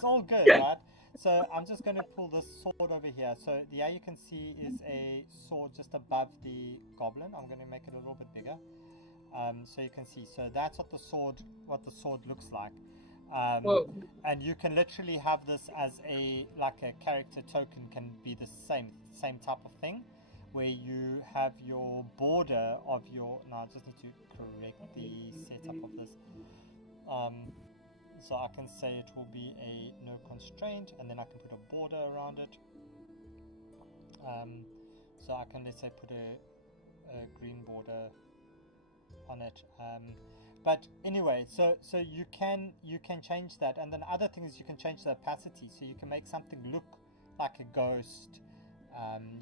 all good, right? So I'm just going to pull this sword over here. So yeah, you can see is a sword just above the goblin. I'm going to make it a little bit bigger, so you can see. So that's what the sword looks like. And you can literally have this as a character token. Can be the same type of thing, where you have your border of your. Now I just need to correct the setup of this. So I can say it will be a no constraint, and then I can put a border around it. So I can, let's say, put a green border on it. But anyway, so you can change that, and then other things you can change the opacity, so you can make something look like a ghost.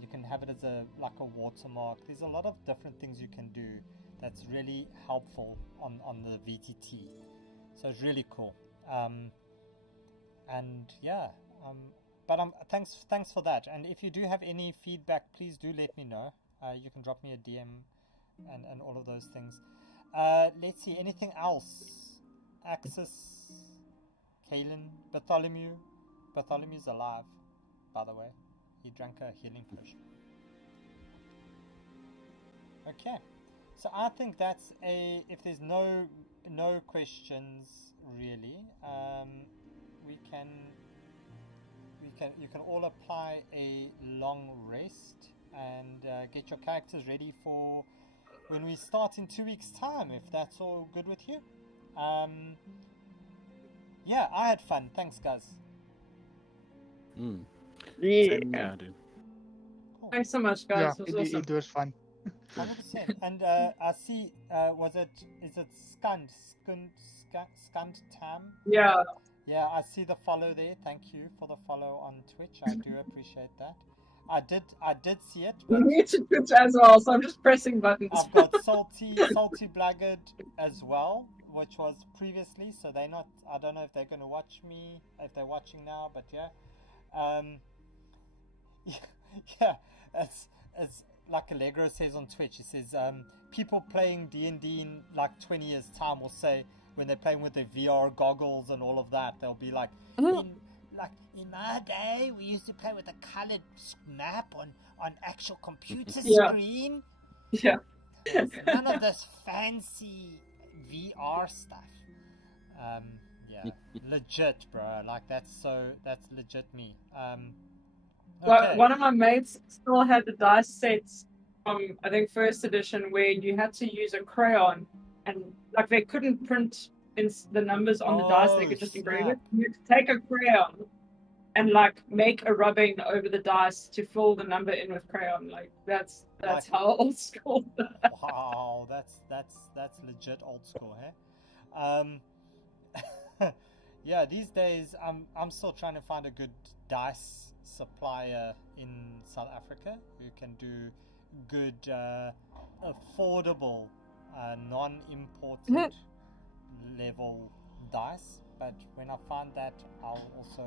You can have it as a watermark. There's a lot of different things you can do that's really helpful on the VTT. So it's really cool. And yeah, but thanks for that. And if you do have any feedback, please do let me know. You can drop me a DM and all of those things. Let's see, anything else? Axis, Kalen, Bartholomew's alive, by the way. He drank a healing potion. Okay, so I think that's if there's no questions really, you can all apply a long rest and get your characters ready for when we start in 2 weeks' time, if that's all good with you. Yeah, I had fun. Thanks, guys. Yeah. Cool. Thanks so much, guys. Yeah, It was awesome. it was fun. 100%. And I see, is it Skunt Tam? Yeah. Yeah, I see the follow there. Thank you for the follow on Twitch. I do appreciate that. I did see it. But Me to Twitch as well, so I'm just pressing buttons. I've got Salty Blackguard as well, which was previously, so they're not. I don't know if they're going to watch me, if they're watching now, but yeah. Yeah, it's like Allegro says on Twitch. He says people playing D&D in like 20 years time will say, when they're playing with their VR goggles and all of that, they'll be like, in my day, we used to play with a colored map on actual computer screen. Yeah. None of this fancy VR stuff. Yeah, legit, bro. Like that's legit me. Okay. Well, one of my mates still had the dice sets from, I think, first edition, where you had to use a crayon, and like they couldn't print in the numbers on the dice; they could just engrave it. You had to take a crayon and like make a rubbing over the dice to fill the number in with crayon. Like that's Like- how old school. Wow, that's legit old school, hey? Yeah, these days I'm still trying to find a good dice supplier in South Africa who can do good, affordable, non-imported level dice. But when I find that, I'll also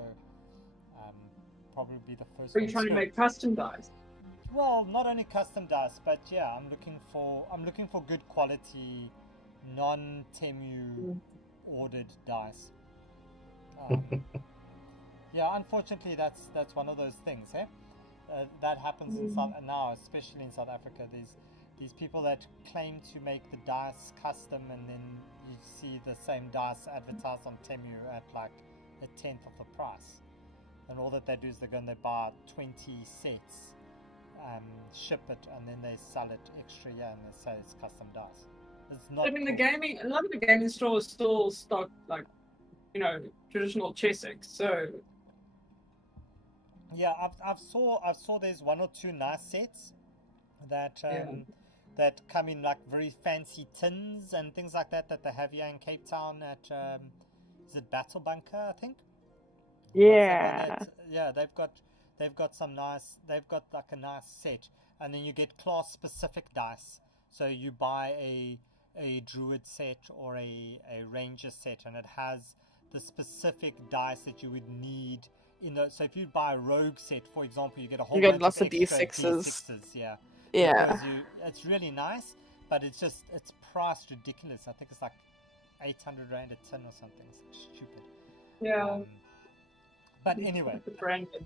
probably be the first Are you one trying to make custom dice? Well, not only custom dice, but yeah, I'm looking for good quality, non-Temu ordered dice. Yeah, unfortunately, that's one of those things, eh? That happens in now, especially in South Africa. There's these people that claim to make the dice custom, and then you see the same dice advertised on Temu at like a tenth of the price. And all that they do is they go and they buy 20 sets, ship it, and then they sell it extra, yeah, and they say it's custom dice. It's not. I mean, cool. a lot of the gaming stores still stock like, traditional chessex. So Yeah, I've saw there's one or two nice sets that that come in like very fancy tins and things like that they have here in Cape Town at is it Battle Bunker, I think? Yeah. Yeah, they've got some nice, they've got like a nice set, and then you get class specific dice. So you buy a druid set or a ranger set, and it has the specific dice that you would need in the. So if you buy a rogue set, for example, you get a whole bunch lots of of extra D6s. yeah. Yeah. Because it's really nice, but it's priced ridiculous. I think it's like 800 rand a tin or something. It's stupid. yeah, But anyway, the branding.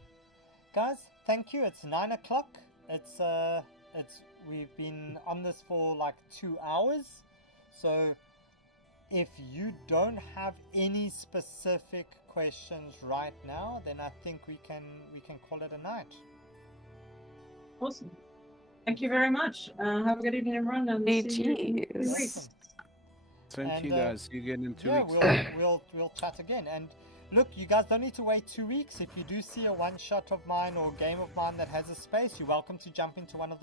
guys, thank you. It's 9 o'clock. We've been on this for like 2 hours. So if you don't have any specific questions right now, then I think we can call it a night. Awesome. Thank you very much. Have a good evening, everyone, and see you in 2 GGs. weeks. Same to you And, guys. See you again in 2 Yeah, weeks. we'll chat again. And look, you guys don't need to wait 2 weeks. If you do see a one shot of mine or game of mine that has a space, you're welcome to jump into one of the